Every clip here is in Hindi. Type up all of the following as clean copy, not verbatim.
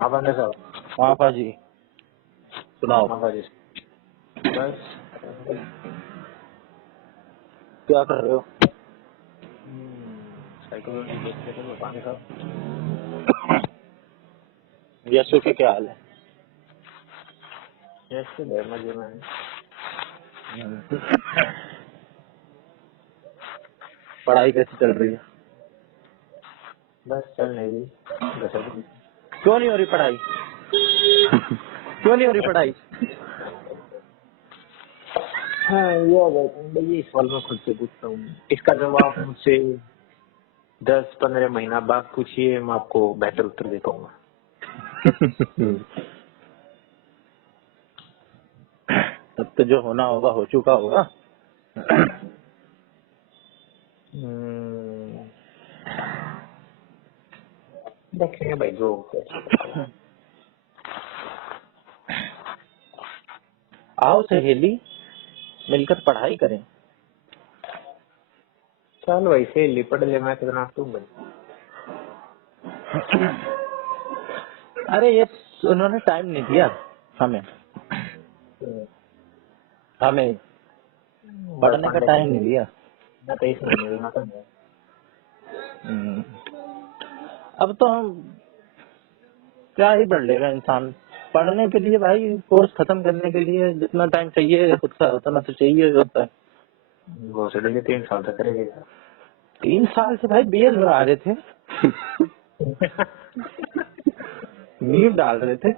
हाँ बंदे साहब। हाँ पाजी सुनाओ। हाँ भाजी बस क्या कर रहे हो? साइकोलॉजी देखते थे बंदे साहब। यशु के क्या हाल है? ऐसे है मजे में है। पढ़ाई कैसी चल रही है? बस चल नहीं रही गजब। क्यों नहीं हो रही पढ़ाई? क्यों नहीं हो रही पढ़ाई? हाँ ये इस सवाल में खुद से पूछता हूँ, इसका जवाब मुझसे 10-15 महीना बाद पूछिए, मैं आपको बेहतर उत्तर दे पाऊंगा। तब तो जो होना होगा हो चुका होगा। देखेंगे भाई जो आओ सहेली मिलकर पढ़ाई करें। चल वैसे लिपट ले, मैं कितना तुम भाई। अरे ये उन्होंने टाइम नहीं दिया हमें हमें पढ़ने का टाइम नहीं दिया। मैं 23 महीने में खत्म है। अब तो हम क्या ही पढ़ लेगा इंसान पढ़ने के लिए भाई, कोर्स खत्म करने के लिए जितना टाइम चाहिए खुद का उतना तो चाहिए होता है। वो से 3 साल तक करेगा। 3 साल से भाई बेल बना रहे थे। नींव डाल रहे थे,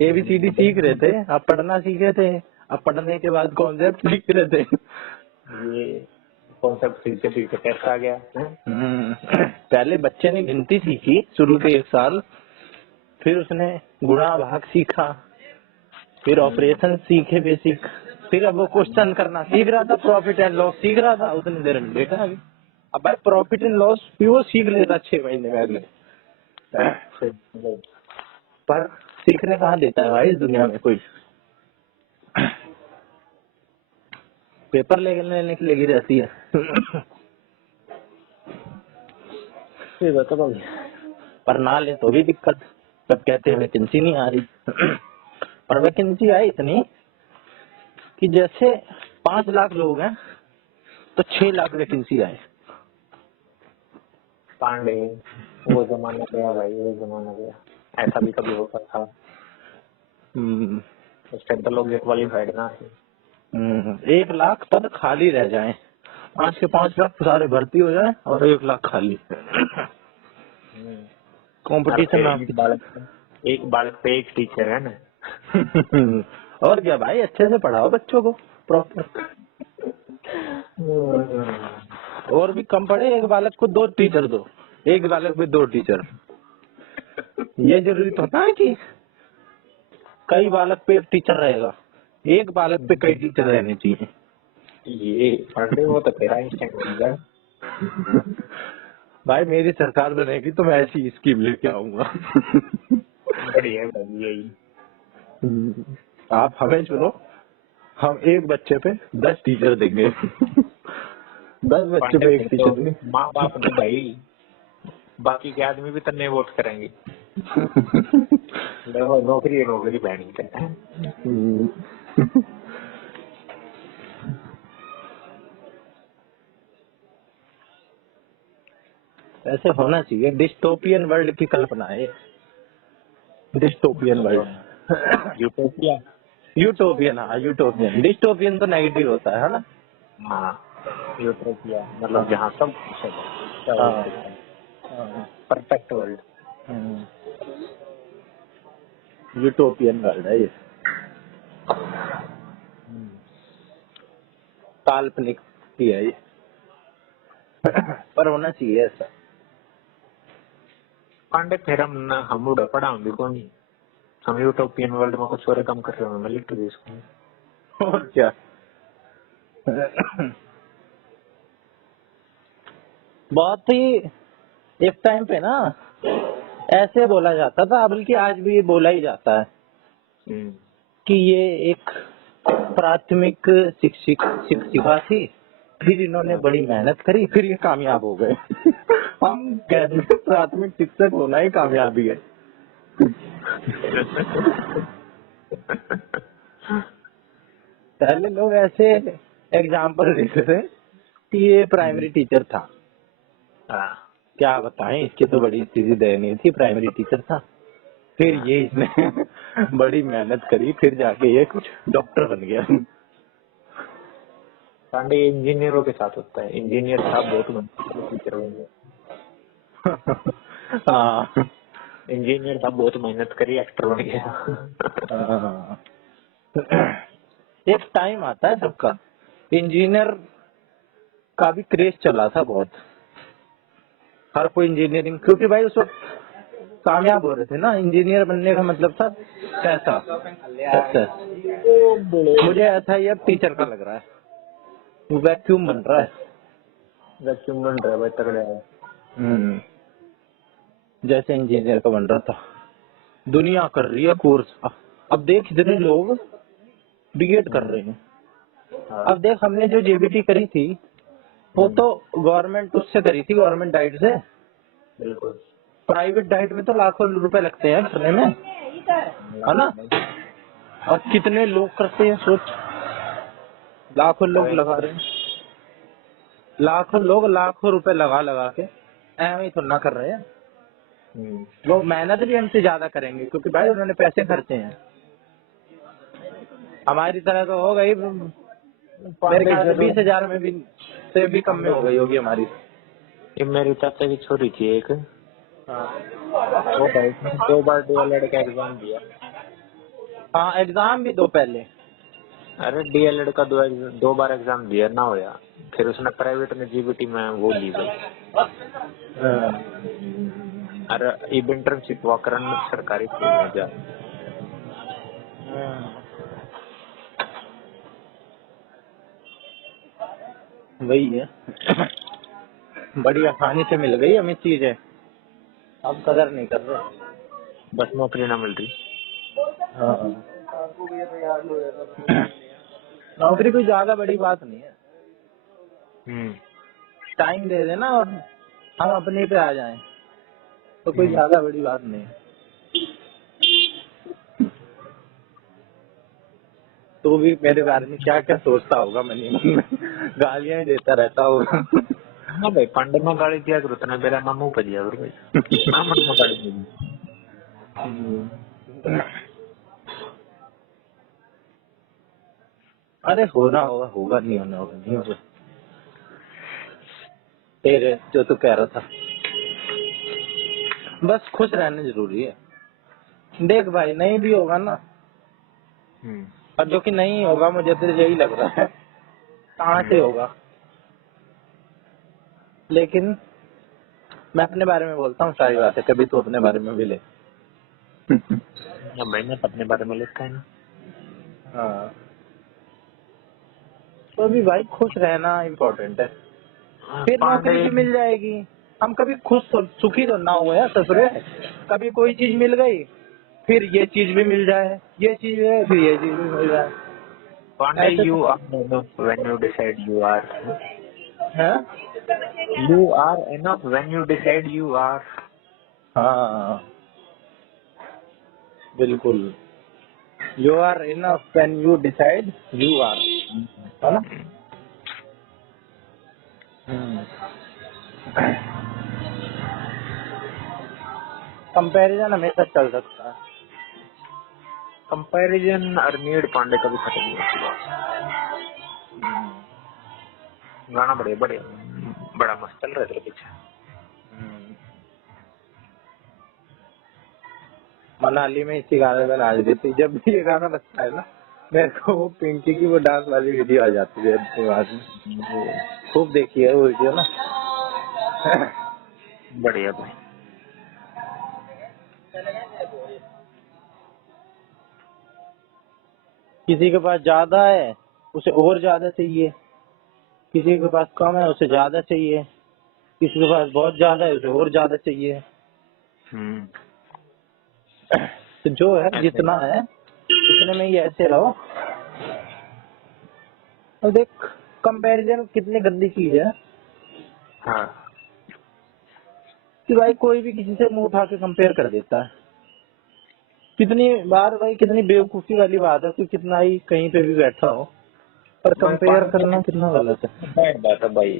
ABCD सीख रहे थे, अब पढ़ना सीखे थे, अब पढ़ने के बाद कॉन्सेप्ट सीख रहे थे। ये कॉन्सेप्ट सीखते सीखते कैसा आ गया है? पहले बच्चे ने गिनती सीखी शुरू के 1 साल, फिर उसने गुणा भाग सीखा, फिर ऑपरेशन सीखे बेसिक, फिर अब वो क्वेश्चन करना सीख रहा था, प्रॉफिट एंड लॉस सीख रहा था, उतनी देर में बेटा आ गया। अब भाई प्रॉफिट एंड लॉस प्योर सीख लेता 6 महीने में अगले, पर सीखने कहाँ देता है भाई इस दुनिया में कोई। पेपर लेने के लिए रहती है। पर ना ले तो भी दिक्कत, सब कहते हैं वैकेंसी नहीं आ रही। पर वैकेंसी आई इतनी कि जैसे 5 लाख लोग हैं तो 6 लाख वैकेंसी आए। पांडे वो जमाना गया भाई, वो जमाना गया। ऐसा भी कभी होता था उस टाइम तो लोग क्वालिफाइड ना थे। 1 लाख पद खाली रह जाए, 5 के 5 लाख सारे भर्ती हो जाए और 1 लाख खाली। कंपटीशन एक बालक पे एक टीचर है ना। और क्या भाई, अच्छे से पढ़ाओ बच्चों को प्रॉपर। और भी कम पड़े, एक बालक को 2 टीचर दो, एक बालक पे 2 टीचर। ये जरूरी तो होता है कि कई बालक पे एक टीचर रहेगा, एक बालक पे कई टीचर रहने चाहिए। ये पांडे वो तो तेरा इंस्टेंट बन गया। भाई मेरी सरकार बनेगी तो मैं ऐसी स्कीम लेके आऊंगा। बढ़िया यही। आप हमें चुनो, हम एक बच्चे पे 10 टीचर देंगे। 10 बच्चे पे एक टीचर देंगे। माँ बाप ने भाई, बाकी के आदमी भी तन्ने वोट करेंगे। नौकरी है, नौकरी बैठनी है। ऐसे होना चाहिए, डिस्टोपियन वर्ल्ड की कल्पना है। Dystopian world, utopia. यूटोपियन। हाँ यूटोपियन, डिस्टोपियन तो नेगेटिव होता है ना। हाँ यूटोपिया मतलब जहाँ सब परफेक्ट वर्ल्ड। यूटोपियन वर्ल्ड है ये, काल्पनिक ही है ये। पर होना चाहिए ऐसा। पांडे फिर हम लोग पढ़ाऊंगे कौन नहीं, हम यूटोपियन वर्ल्ड में कुछ और काम कर रहे हो, मैं लिख दे इसको। और क्या। बहुत ही एक टाइम पे ना ऐसे बोला जाता था, बल्कि आज भी ये बोला ही जाता है कि ये एक प्राथमिक शिक्षिका थी, फिर इन्होंने बड़ी मेहनत करी, फिर ये कामयाब हो गए। हम कहते हैं प्राथमिक शिक्षक होना ही कामयाबी है। पहले लोग ऐसे एग्जाम्पल देते थे कि ये प्राइमरी टीचर था, हाँ क्या बताएं, इसकी तो बड़ी स्थिति दयनीय थी, प्राइमरी टीचर था। फिर ये इसने बड़ी मेहनत करी, फिर जाके ये कुछ डॉक्टर बन गया। पांडे इंजीनियरों के साथ होता है, इंजीनियर था बहुत मेहनत टीचर बन गया। हाँ इंजीनियर था बहुत मेहनत करी एक्टर बन गया। हाँ। एक टाइम आता है सबका, इंजीनियर का भी क्रेज चला था बहुत, हर कोई इंजीनियरिंग, क्योंकि भाई उस वक्त कामयाब हो रहे थे ना, इंजीनियर बनने का मतलब था पैसा, सक्सेस। मुझे ऐसा ही अब टीचर का लग रहा है, वो वैक्यूम बन रहा है। वैक्यूम बन रहा है भाई, तगड़ा है। जैसे इंजीनियर का बन रहा था। दुनिया कर रही है कोर्स, अब देख इतने लोग बीएड कर रहे हैं। हाँ, अब देख, हमने जो जेबीटी करी थी वो तो गवर्नमेंट उससे करी थी, गवर्नमेंट डाइट से। बिल्कुल। प्राइवेट डाइट में तो लाखों रुपए लगते हैं करने में, है ना? और कितने लोग करते हैं सोच, लाखों लोग लगा रहे हैं, लाखों लोग लाखों रुपए लगा लगा के ऐਵੇਂ ही थोड़ा कर रहे हैं। वो मेहनत भी हमसे ज्यादा करेंगे क्योंकि भाई उन्होंने पैसे खर्चे हैं। हमारी तरह तो हो गई, मेरे ख्याल से 20,000 में भी से भी कम में हो गई होगी हमारी। ये मेरी चाचा की छोरी थी एक, हाँ वो भाई उसने 2 बार डीएलएड का एग्जाम दिया। हाँ, एग्जाम भी दो पहले। अरे डीएलएड का 2 बार एग्जाम दिया ना होया, फिर उसने प्राइवेट में जीबीटी में वो ली भाई। अरे अब इंटर्नशिप वाकरन सरकारी स्कूल में जा। वही है, बड़ी आसानी से मिल गई हमें चीजें, अब कदर नहीं कर रहे। बस नौकरी ना मिल रही। हाँ। नौकरी कोई ज्यादा बड़ी बात नहीं है, टाइम दे देना और हम अपने पे आ जाएं तो कोई ज्यादा बड़ी बात नहीं है। तो भी मेरे बारे में क्या क्या सोचता होगा, मनी में गालियां ही देता रहता होगा। हाँ भाई, पांडे में गाड़ी दिया करो तना मेरा मामू पे दिया करो भाई। हाँ मन में गाड़ी दी। अरे होना होगा, होगा नहीं होना होगा, नहीं होगा। तेरे जो तू कह रहा था, बस खुश रहना जरूरी है। देख भाई, नहीं भी होगा ना, और जो कि नहीं होगा, मुझे तो यही लग रहा है, कहाँ से होगा। लेकिन मैं अपने बारे में बोलता हूँ सारी बातें, कभी तो अपने बारे में भी ले। मैंने अपने बारे में लिखा है ना। हाँ, तो भी भाई खुश रहना इम्पोर्टेंट है, फिर पांडे नौकरी भी मिल जाएगी। हम कभी खुश सुखी तो ना हुए ससुरे, कभी कोई चीज मिल गई फिर ये चीज भी मिल जाए, ये चीज है फिर ये चीज भी मिल जाए। पांडे ऐसे you तो are enough when you decide you are. है। You are enough when you decide you are. हाँ बिल्कुल, you are enough when you decide you are, है ना? कंपैरिजन हमेशा चल सकता है। कंपैरिजन और नीड पांडे कभी खत्म नहीं होती बात। गाना बढ़िया बढ़िया बड़ा मस्त चल रहा है तेरे पीछे। मनाली में इसी गाने में नाच देती, जब भी ये गाना बजता है ना मेरे को वो पिंकी की वो डांस वाली वीडियो आ जाती है दिमाग में, खूब देखी है वो वीडियो ना। बढ़िया भाई। किसी के पास ज्यादा है उसे और ज्यादा चाहिए, किसी के पास कम है उसे ज्यादा चाहिए, किसी के पास बहुत ज्यादा है उसे और ज्यादा चाहिए। तो जो है जितना है उतने में ही ऐसे रहो। और देख, कंपैरिजन कितनी गंदी चीज है हाँ कि भाई कोई भी किसी से मुंह उठा के कंपेयर कर देता है। कितनी बार भाई, कितनी बेवकूफी वाली बात है कि कितना ही कहीं पे भी बैठा हो पर कंपेयर करना कितना गलत है। बैठ बात है भाई।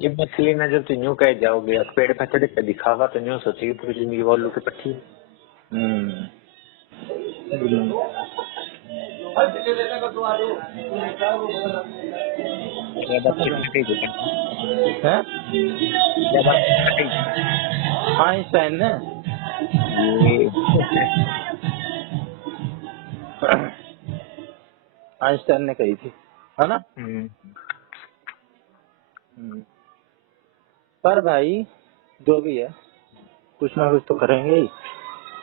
ये मछली ना जब तुम यूं कह जाओगे पेड़ पे चढ़ के दिखावा तो यूं सोचेगी पूरी जिंदगी वो उल्लू की पट्टी है। हम्म। ये बात कितनी ठीक है। है ये बात कितनी ठीक है। आइंस्टाइन ने ये आइंस्टाइन ने कही थी, है ना। पर भाई जो भी है कुछ ना कुछ तो करेंगे ही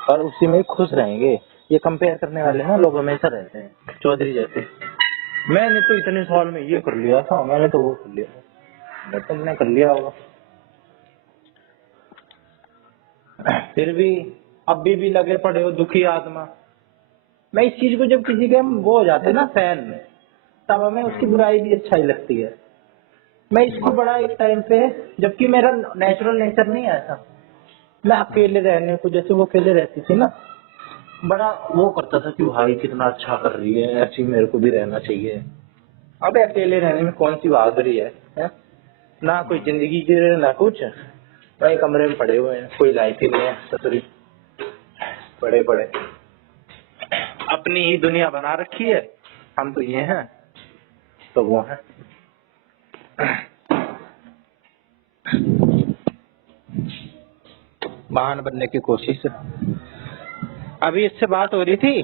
और उसी में खुश रहेंगे। ये कंपेयर करने वाले ना लोग हमेशा रहते हैं, चौधरी जैसे। मैंने तो इतने साल में ये कर लिया था, मैंने तो वो कर लिया था, तुमने कर लिया होगा। फिर भी अभी भी लगे पड़े हो दुखी आत्मा। मैं इस चीज को जब किसी के वो हो जाते ना फैन में, तब हमें उसकी बुराई भी अच्छा ही लगती है। मैं इसको बड़ा एक टाइम पे, जबकि मेरा नेचुरल नेचर नहीं है ऐसा, मैं अकेले रहने को, जैसे वो अकेले रहती थी ना, बड़ा वो करता था कि भाई कितना अच्छा कर रही है, ऐसे ही मेरे को भी रहना चाहिए। अब अकेले रहने में कौन सी बहादुरी है? ना कोई जिंदगी जी रहे ना कुछ, वही कमरे में पड़े हुए हैं, कोई लाइफ ही नहीं है, ससुरी पड़े पड़े अपनी ही दुनिया बना रखी है। हम तो ये हैं तो वो है। महान बनने की कोशिश। अभी इससे बात हो रही थी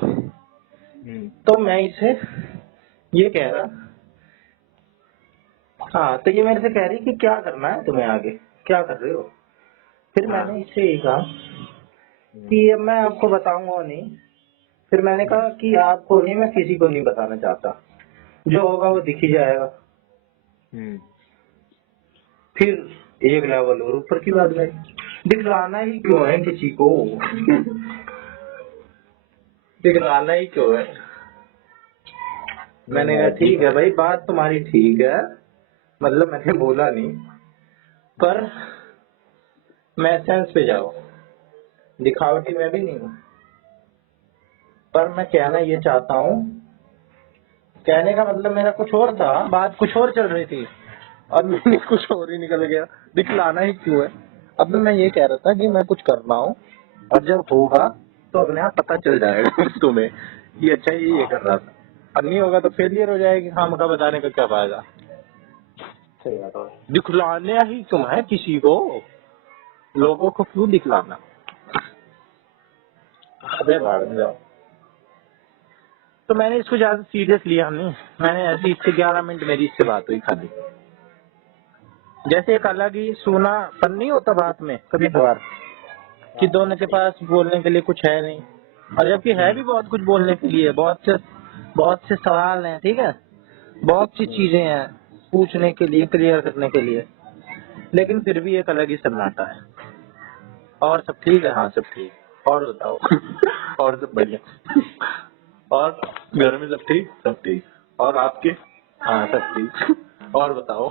तो मैं इसे ये कह रहा, हाँ तो ये मेरे से कह रही कि क्या करना है तुम्हें आगे, क्या कर रहे हो। फिर मैंने इससे यही कहा कि अब मैं आपको बताऊंगा नहीं। फिर मैंने कहा कि आपको नहीं, मैं किसी को नहीं बताना चाहता, जो होगा वो दिख ही जाएगा। फिर एक लेवल और ऊपर की बात है, दिखलाना ही क्यों है किसी को, दिखलाना ही क्यों है। मैंने कहा ठीक है भाई, बात तुम्हारी ठीक है, मतलब मैंने बोला नहीं, पर मैं सेंस पे जाओ, दिखावटी मैं भी नहीं हूँ। पर मैं कहना ये चाहता हूँ, कहने का मतलब मेरा कुछ और था, बात कुछ और चल रही थी और मैंने कुछ और ही निकल गया, दिखलाना ही क्यों है। अब मैं ये कह रहा था कि मैं कुछ कर रहा हूँ और जब होगा तो अपने आप पता चल जाएगा तुम्हें ये अच्छा ये कर रहा था, और नहीं होगा तो फेलियर हो जाएगी। हम का बताने का क्या फायदा। सही बात है। दिखलाने ही क्यों है किसी को, लोगों को क्यों दिखलाना। अबे भाड़ में जाओ। तो मैंने इसको ज्यादा सीरियस लिया नहीं, मैंने ऐसे इससे 11 मिनट मेरी इससे बात हुई खाली, जैसे एक अलग ही सूनापन नहीं होता बात में कभी कभार, कि दोनों के पास बोलने के लिए कुछ है नहीं, और जबकि है भी बहुत कुछ बोलने के लिए, बहुत से सवाल हैं, ठीक है, बहुत सी चीजें हैं पूछने के लिए, क्लियर करने के लिए, लेकिन फिर भी एक अलग ही सन्नाटा है। और सब ठीक है? हाँ सब ठीक। और बताओ? और सब बढ़िया। और घर में सब ठीक? सब ठीक। और आपके? हाँ सब ठीक। और बताओ?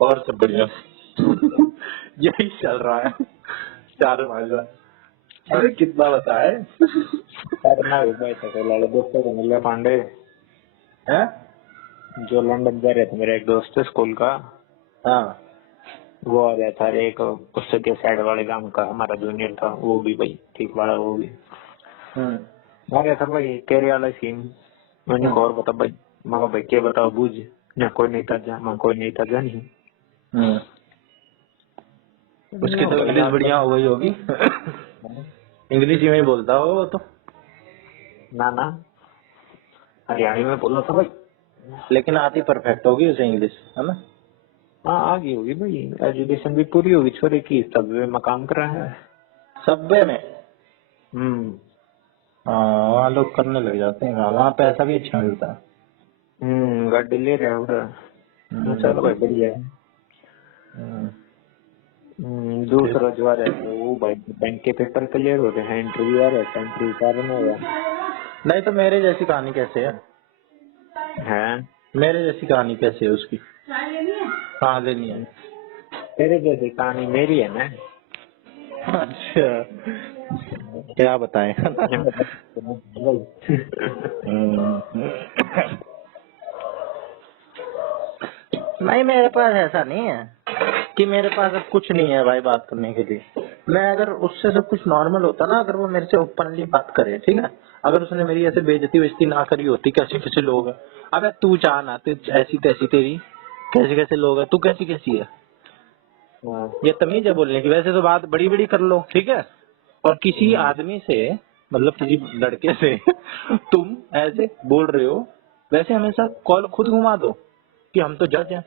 और सब बढ़िया। यही चल रहा है 4-5 बार। अरे कितना बताए। करना है भाई, तो लाले दोस्तों को मिले पांडे हैं? जो लंदन जा रहे थे, मेरा एक दोस्त है स्कूल का, हाँ वो आ गया था। एक उससे के साइड वाले गांव का हमारा जूनियर था, वो भी भाई ठीक वाला, वो भी आ गया था भाई। कैरी वाला सीन मैंने को और बता भाई, मैं भाई क्या बताओ बुझ ना, कोई नहीं था जा, मैं कोई नहीं था जा नहीं। उसकी तो इंग्लिश बढ़िया हो गई होगी। इंग्लिश ही में बोलता हो वो तो। ना ना हरियाणी में बोला था भाई, लेकिन आती परफेक्ट होगी उसे इंग्लिश, है ना। हाँ आ गई होगी भाई, एजुकेशन भी पूरी होगी छोरे की, सब में काम कर रहा है। सब्वे में हाँ, वहाँ लोग करने लग जाते हैं, वहाँ पैसा भी अच्छा मिलता है। गाड़ी ले रहे हो चलो भाई बढ़िया है। दूसरा जो आ रहा है वो भाई बैंक के पेपर क्लियर हो रहे हैं, इंटरव्यू आ रहा है, इंटरव्यू कारण होगा। नहीं तो मेरे जैसी कहानी कैसे है? हैं मेरे जैसी कहानी कैसे है उसकी? कहाँ लेनी है? तेरे जैसी कहानी मेरी है ना। अच्छा क्या बताएं। नहीं, मेरे पास ऐसा नहीं है कि मेरे पास अब कुछ नहीं है भाई बात करने के लिए। मैं अगर उससे सब कुछ नॉर्मल होता ना, अगर वो मेरे से ओपनली बात करे, ठीक है, अगर उसने मेरी ऐसे बेइज्जती वेज्जती ना करी होती, कैसे कैसे लोग हैं, अबे तू जाना, तू ऐसी तैसी तेरी कैसे कैसे लोग हैं, तू कैसी कैसी है, ये तमीज है बोलने की। वैसे तो बात बड़ी बड़ी कर लो, ठीक है, और किसी आदमी से, मतलब किसी लड़के से तुम ऐसे बोल रहे हो, वैसे हमेशा कॉल खुद घुमा दो कि हम तो जज हैं,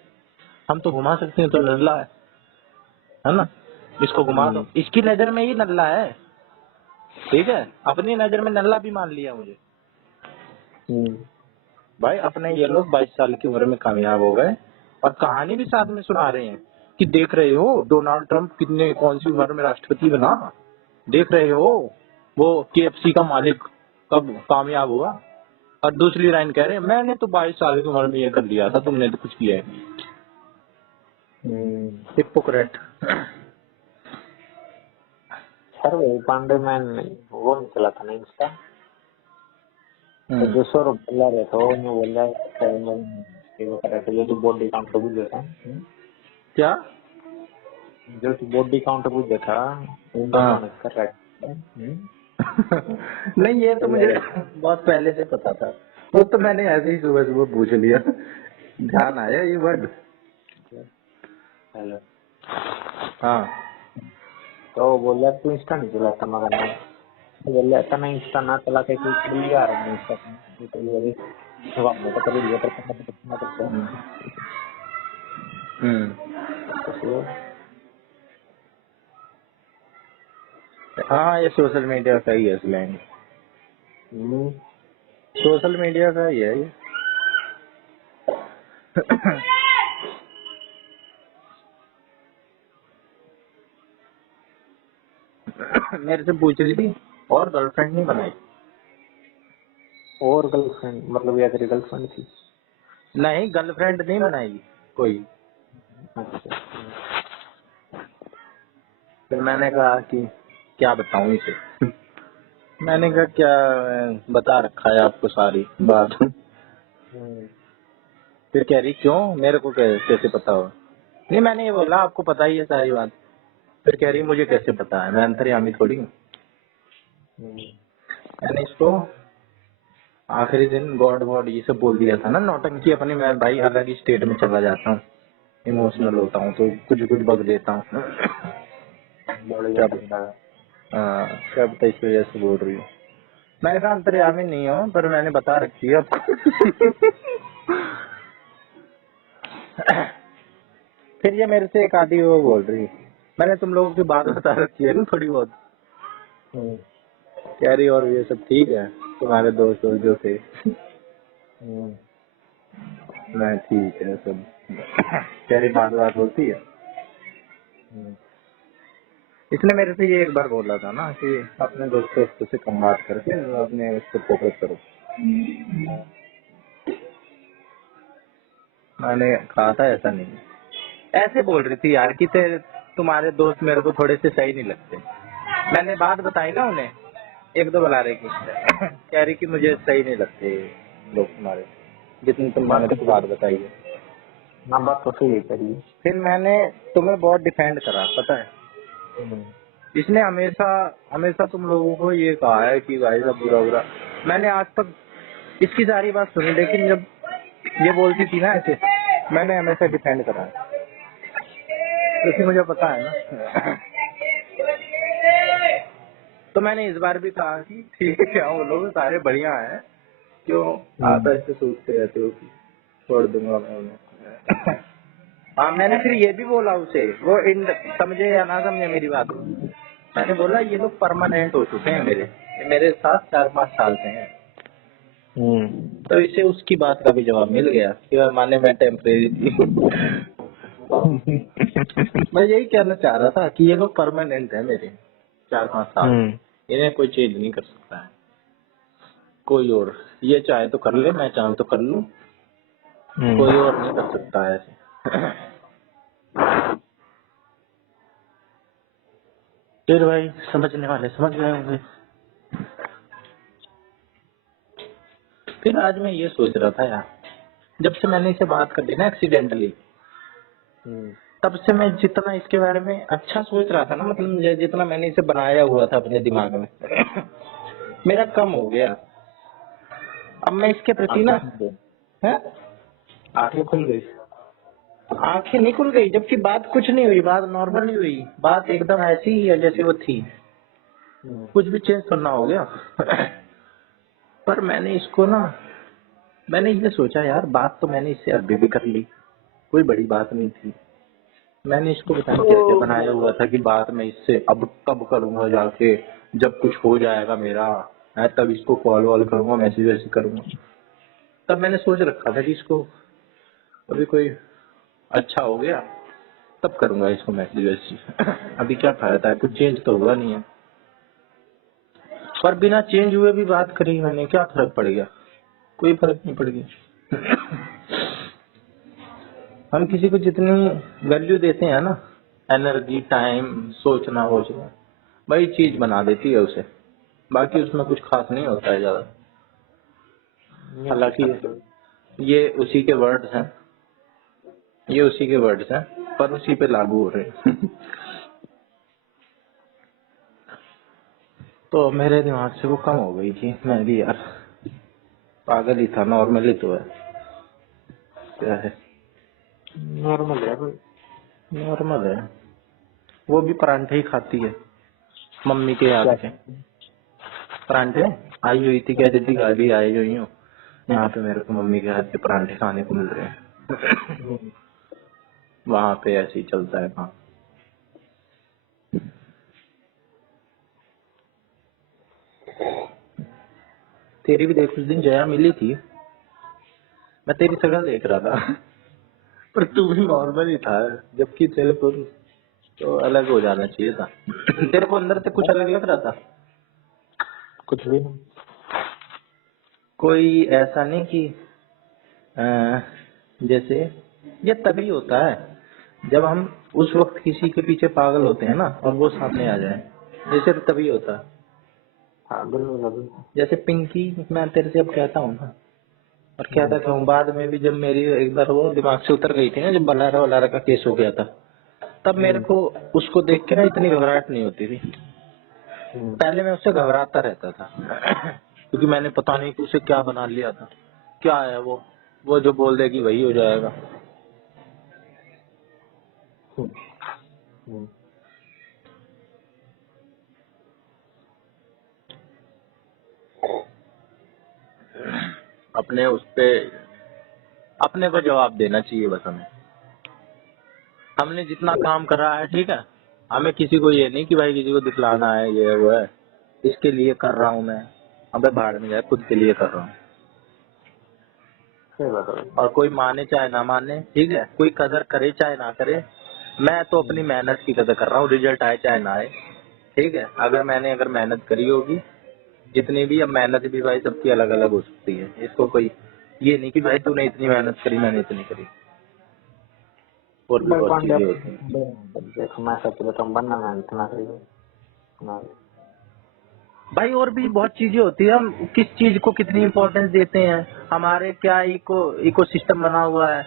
हम तो घुमा सकते हैं, तो नल्ला है ना, इसको घुमा दो, इसकी नजर में ही नल्ला है, ठीक है, अपनी नजर में नल्ला भी मान लिया मुझे। भाई अपने ये लोग 22 साल की उम्र में कामयाब हो गए और कहानी भी साथ में सुना रहे हैं कि देख रहे हो डोनाल्ड ट्रंप कितने कौन सी उम्र में राष्ट्रपति बना, देख रहे हो वो KFC का मालिक कब कामयाब हुआ, और दूसरी लाइन कह रहे हैं मैंने तो 22 साल की उम्र में ये कर लिया था, तुमने तो कुछ किया है। हिपोक्रेट। सर वो पांडे मैन वो नहीं चला था ना इंस्टा, तो जो सौरभ बोला रहे थे वो बोला वो कर रहे थे, जो तू बॉडी काउंट बुझ था, क्या जो तू बॉडी काउंट बुझ था उन दोनों ने कर रहा है। नहीं, ये तो मुझे बहुत पहले से पता था, वो तो मैंने ऐसे ही सुबह सुबह पूछ लिया, ध्यान आया ये वर्ड। हेलो, हाँ, तो वो बोला तू इंस्टा नहीं चलाता, मगर मैं बोला था ना इंस्टा ना चला के कोई कर लिया और मैं इंस्टा तो ये जवाब में तो कर लिया पर करना पड़ता है। हाँ, ये सोशल मीडिया का ही है स्लैंग, सोशल मीडिया का ही है ये। मेरे से पूछ रही थी और गर्लफ्रेंड नहीं बनाई। और गर्लफ्रेंड मतलब या तेरी गर्लफ्रेंड थी? नहीं, गर्लफ्रेंड नहीं बनाई कोई। अच्छा, फिर मैंने कहा कि क्या बताऊं इसे। मैंने कहा क्या बता रखा है आपको सारी बात। फिर कह रही क्यों, मेरे को कैसे पता हो। नहीं, मैंने ये बोला आपको पता ही है सारी बात। फिर कह रही मुझे कैसे पता है, मैं अंतर्यामी थोड़ी हूँ। मैंने इसको आखिरी दिन गॉड वॉड ये सब बोल दिया था ना, नौटंकी अपनी, मैं भाई अलग ही स्टेट में चला जाता हूँ, इमोशनल होता हूँ तो कुछ कुछ बक देता हूँ। क्या पता इस वजह से बोल रही हूँ। मैंने कहा अंतर्यामी नहीं हूँ, पर मैंने बता रखी है आपको। फिर ये मेरे से एक आधी वो बोल रही, मैंने तुम लोगों की बात बता रखी है ना थोड़ी बहुत। कह रही और ये सब ठीक है तुम्हारे दोस्त जो थे। मैं ठीक है सब। कह रही बात होती है। इसने मेरे से ये एक बार बोला था ना कि अपने दोस्तों से कम बात करके अपने उस पर फोकस करो। मैंने कहा था ऐसा नहीं, ऐसे बोल रही थी यार कि तुम्हारे दोस्त मेरे को थोड़े से सही नहीं लगते। मैंने बात बताई ना उन्हें, एक दो बुला रही की कह रही कि मुझे सही नहीं लगते लोग तुम्हारे, जितनी तुमने मेरे को बात बताई है। ना बात तो सही करी। फिर मैंने तुम्हें बहुत डिफेंड करा, पता है। इसने हमेशा हमेशा तुम लोगों को ये कहा है कि भाई सब बुरा बुरा। मैंने आज तक इसकी सारी बात सुनी, लेकिन जब ये बोलती थी ना ऐसे, मैंने हमेशा डिफेंड करा, क्योंकि मुझे पता है ना। तो मैंने इस बार भी कहा कि ठीक है क्या वो लोग सारे बढ़िया हैं, क्यों आता ऐसे सोचते रहते हो कि छोड़ दूंगा मैं उन्हें। हाँ, मैंने फिर ये भी बोला उसे, वो समझे या ना समझे मेरी बात को। मैंने बोला ये लोग परमानेंट हो चुके हैं, मेरे साथ 4-5 साल से हैं। तो इसे उसकी बात का भी जवाब मिल गया कि माने मैं टेम्परेरी थी। मैं यही कहना चाह रहा था कि ये लोग परमानेंट है मेरे 4-5 साल, इन्हें कोई चेंज नहीं कर सकता है कोई और। ये चाहे तो कर ले, मैं चाहूँ तो कर लूँ, कोई और नहीं कर सकता है ऐसे। फिर भाई समझने वाले समझ गए होंगे। फिर आज मैं ये सोच रहा था यार, जब से मैंने इसे बात कर ली ना एक्सीडेंटली, तब से मैं जितना इसके बारे में अच्छा सोच रहा था ना, मतलब जितना मैंने इसे बनाया हुआ था अपने दिमाग में मेरा कम हो गया। अब मैं इसके प्रति ना है, आंखें खुल गई। आंखें नहीं खुल गई, जबकि बात कुछ नहीं हुई, बात नॉर्मल ही हुई, बात एकदम ऐसी ही है जैसे वो थी, कुछ भी चेंज करना हो गया पर मैंने इसको ना, मैंने ये सोचा यार, बात तो मैंने इससे अभी भी कर ली, कोई बड़ी बात नहीं थी। मैंने इसको पता नहीं क्या क्या बनाया हुआ था कि बात मैं इससे अब तब करूंगा जाके, जब कुछ हो जाएगा मेरा, मैं तब इसको कॉल वॉल करूंगा, मैसेज वैसेज करूंगा। तब मैंने सोच रखा था कि इसको अभी कोई अच्छा हो गया तब करूंगा इसको मैसेज वैसेज। अभी क्या फायदा है, कुछ चेंज तो हुआ नहीं है। पर बिना चेंज हुए भी बात करी मैंने, क्या फर्क पड़ गया, कोई फर्क नहीं पड़ गया। हम किसी को जितनी वैल्यू देते हैं ना, एनर्जी, टाइम, सोचना वोचना, वही चीज बना देती है उसे, बाकी उसमें कुछ खास नहीं होता है ज्यादा। हालांकि ये उसी के वर्ड्स हैं, ये उसी के वर्ड्स हैं, पर उसी पे लागू हो रहे हैं। तो मेरे दिमाग से वो कम हो गई थी, मैं भी यार पागल ही था, नॉर्मल ही तो है, क्या है, नॉर्मल है। नॉर्मल है। वो भी परांठे ही खाती है मम्मी के हाथ के परांठे। आई हुई थी, कहती थी गाड़ी आई हुई हूँ यहाँ पे, मेरे को मम्मी के हाथ के परांठे खाने को मिल रहे हैं। वहां पे ऐसे ही चलता है काम। तेरी भी देख, उस दिन जया मिली थी, मैं तेरी शक्ल देख रहा था पर तू भी नॉर्मल ही था, जबकि तेरे को तो अलग हो जाना चाहिए था। तेरे को अंदर से कुछ अलग लग रहा था, कुछ भी नहीं। कोई ऐसा नहीं कि जैसे ये तभी होता है जब हम उस वक्त किसी के पीछे पागल होते हैं ना, और वो सामने आ जाए, ये सिर्फ तभी होता है। हाँ बिल्कुल। जैसे पिंकी, मैं तेरे से अब कहता हूँ ना, और कहता क्यों, बाद में भी जब मेरी एक बार वो दिमाग से उतर गई थी ना, जब बलारा वलारा का केस हो गया था, तब मेरे को उसको देख के ना इतनी घबराहट नहीं होती थी। पहले मैं उससे घबराता रहता था क्योंकि मैंने पता नहीं उसे क्या बना लिया था, क्या है वो जो बोल देगी वही हो जाएगा। अपने उस पे अपने को जवाब देना चाहिए बस हमें, हमने जितना काम करा है ठीक है, हमें किसी को ये नहीं कि भाई किसी को दिखलाना है ये वो है, इसके लिए कर रहा हूँ मैं, अबे भाड़ में जाए, खुद के लिए कर रहा हूँ। और कोई माने चाहे ना माने, ठीक है, कोई कदर करे चाहे ना करे, मैं तो अपनी मेहनत की कदर कर रहा हूँ, रिजल्ट आए चाहे ना आए, ठीक है। अगर मेहनत करी होगी जितनी भी, अब मेहनत भी भाई सबकी अलग अलग हो सकती है, इसको कोई ये नहीं कि भाई तूने इतनी मेहनत करी मैंने इतनी करी, और भी बहुत चीजें होती हैं। देखो मैं सच बताऊं, बनना मेहनत ना करी भाई, और भी बहुत चीजें होती है, हम किस चीज को कितनी इम्पोर्टेंस देते हैं, हमारे क्या इको सिस्टम बना हुआ है।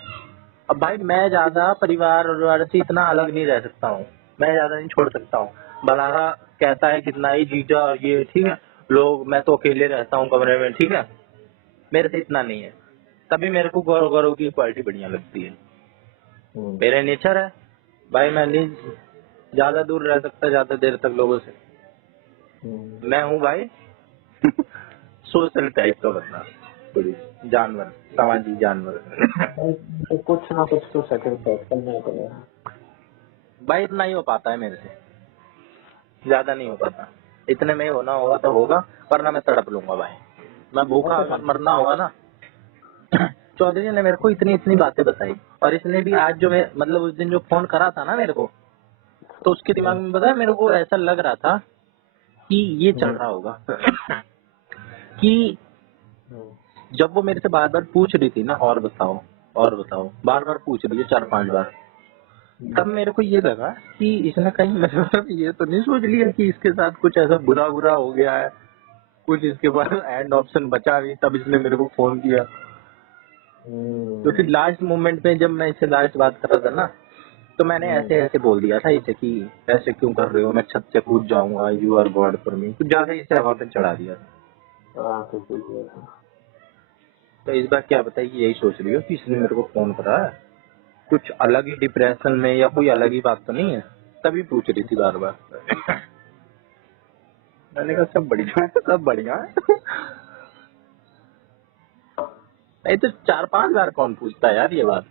अब भाई मैं ज्यादा परिवार से इतना अलग नहीं रह सकता हूँ, मैं ज्यादा नहीं छोड़ सकता हूँ। बलारा कहता है कितना ही जीजा और ये ठीक है, लोग, मैं तो अकेले रहता हूँ कमरे में, ठीक है, मेरे से इतना नहीं है, तभी मेरे को गौरव गौरव की क्वालिटी बढ़िया लगती है। मेरा नेचर है भाई, मैं नहीं ज्यादा दूर रह सकता ज्यादा देर तक लोगों से, मैं हूँ भाई सोशल टाइप का बंदा, थोड़ी जानवर, सामाजिक जानवर। तो कुछ ना कुछ तो सेक्रीफाइस करना पड़ेगा भाई, इतना ही हो पाता है मेरे से, ज्यादा नहीं हो पाता, इतने में ही होना होगा तो होगा, वरना मैं तड़प लूंगा भाई, मैं भूखा मरना होगा ना। चौधरी ने मेरे को इतनी इतनी बातें बताई, और इसने भी आज जो मैं मतलब उस दिन जो फोन करा था ना मेरे को, तो उसके दिमाग में पता है मेरे को ऐसा लग रहा था कि ये चल रहा होगा कि जब वो मेरे से बार बार पूछ रही थी ना, और बताओ बार बार पूछ रही है 4-5 बार, तब मेरे को ये लगा कि इसने कहीं मतलब ये तो नहीं सोच लिया कि इसके साथ कुछ ऐसा बुरा हो गया है, कुछ इसके पास एंड ऑप्शन बचा नहीं, तब इसने मेरे को फोन किया। तो फिर लास्ट मोमेंट में जब मैं इससे लास्ट बात कर रहा था ना, तो मैंने ऐसे ऐसे बोल दिया था इसे कि ऐसे क्यों कर रहे हो, मैं छत से कूद जाऊंगा, you are god for me, कुछ ज्यादा इसे हवा पे चढ़ा दिया। तो इस बार क्या बताइए, यही सोच रही हो कि इसने मेरे को फोन करा है, कुछ अलग ही डिप्रेशन में या कोई अलग ही बात तो नहीं है, तभी पूछ रही थी बार बार। मैंने कहा सब बढ़िया है, सब बढ़िया है। नहीं तो 4-5 बार कौन पूछता है यार ये बात,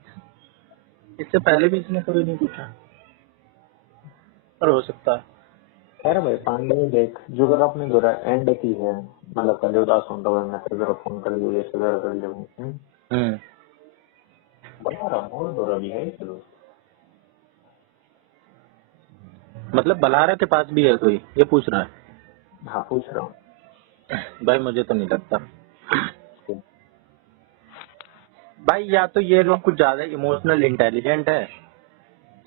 इससे पहले भी इसने कभी नहीं पूछा, पर हो सकता है। अरे भाई पांडे देख, जो अगर आपने दोरा एंड की है, मतलब कल उदास होता है मैं तेरे को फोन कर दिया जैसे जरा कर ले बता रहा हूँ दोरा भी है चलो। मतलब बलारा के पास भी है कोई, ये पूछ रहा है? हाँ पूछ रहा हूँ भाई मुझे तो नहीं लगता भाई, या तो ये लोग कुछ ज्यादा इमोशनल इंटेलिजेंट है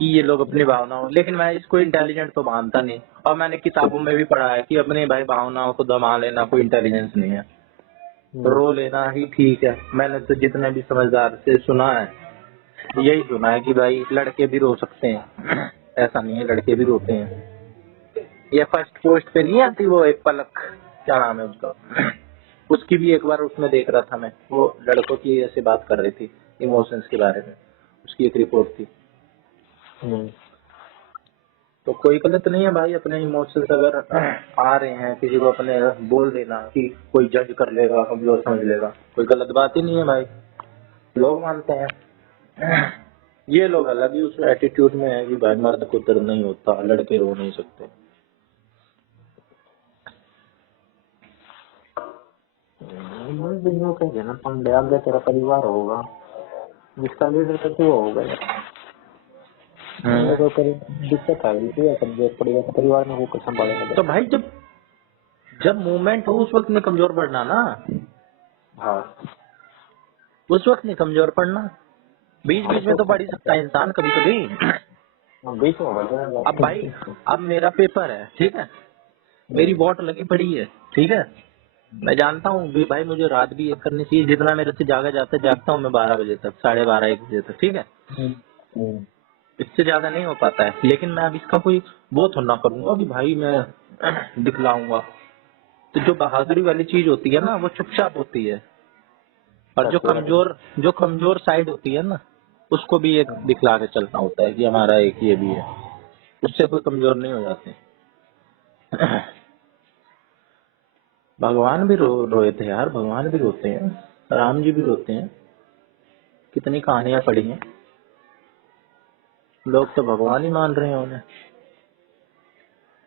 कि ये लोग अपनी भावनाओं, लेकिन मैं इसको इंटेलिजेंट तो मानता नहीं, और मैंने किताबों में भी पढ़ा है कि अपनी भाई भावनाओं को दबा लेना कोई इंटेलिजेंस नहीं है, रो लेना ही ठीक है। मैंने तो जितने भी समझदार से सुना है यही सुना है कि भाई लड़के भी रो सकते हैं, ऐसा नहीं है, लड़के भी रोते हैं। ये फर्स्ट पोस्ट पे नहीं आती वो एक पलक, क्या नाम है उसका, उसकी भी एक बार उसमें देख रहा था मैं, वो लड़कों की ऐसे बात कर रही थी इमोशंस के बारे में, उसकी एक रिपोर्ट थी। तो कोई गलत नहीं है भाई, अपने इमोशंस अगर आ रहे हैं किसी को अपने बोल देना कि कोई जज कर लेगा, कमजोर समझ लेगा, कोई गलत बात ही नहीं है भाई, लोग मानते हैं। ये लोग अलग ही उस एटीट्यूड में है कि भाई मर्द को दर्द नहीं होता, लड़के रो नहीं सकते। कहेंगे ना पांडे आगे तेरा परिवार होगा, जिसका लीडर तो तू होगा तो दिक्कत आएगी, कमजोर पड़ेगा तो परिवार में वो कुछ संभालेगा। तो भाई जब जब मूवमेंट हो उस वक्त में कमजोर पड़ना ना, हाँ उस वक्त नहीं कमजोर पड़ना, बीच बीच में तो पड़ ही सकता है इंसान कभी कभी। बीच में बढ़ अब भाई अब मेरा पेपर है, ठीक है, मेरी वोट लगी पड़ी है, ठीक है, मैं जानता हूँ भाई मुझे रात भी एक करनी चाहिए, जितना मेरे से जागा जाता है जागता हूँ मैं 12 बजे तक, 12:30-1 बजे तक, ठीक है, इससे ज्यादा नहीं हो पाता है। लेकिन मैं अब इसका कोई वो थोड़ा ना करूंगा कि भाई मैं दिखलाऊंगा। तो जो बहादुरी वाली चीज होती है ना वो चुपचाप होती है, और जो कमजोर साइड होती है ना उसको भी एक दिखला के चलना होता है कि हमारा एक ये भी है, उससे कोई कमजोर नहीं हो जाते। भगवान भी रोए थे यार, भगवान भी रोते हैं, राम जी भी रोते हैं, कितनी कहानियां पढ़ी हैं, लोग तो भगवान ही मान रहे हैं उन्हें।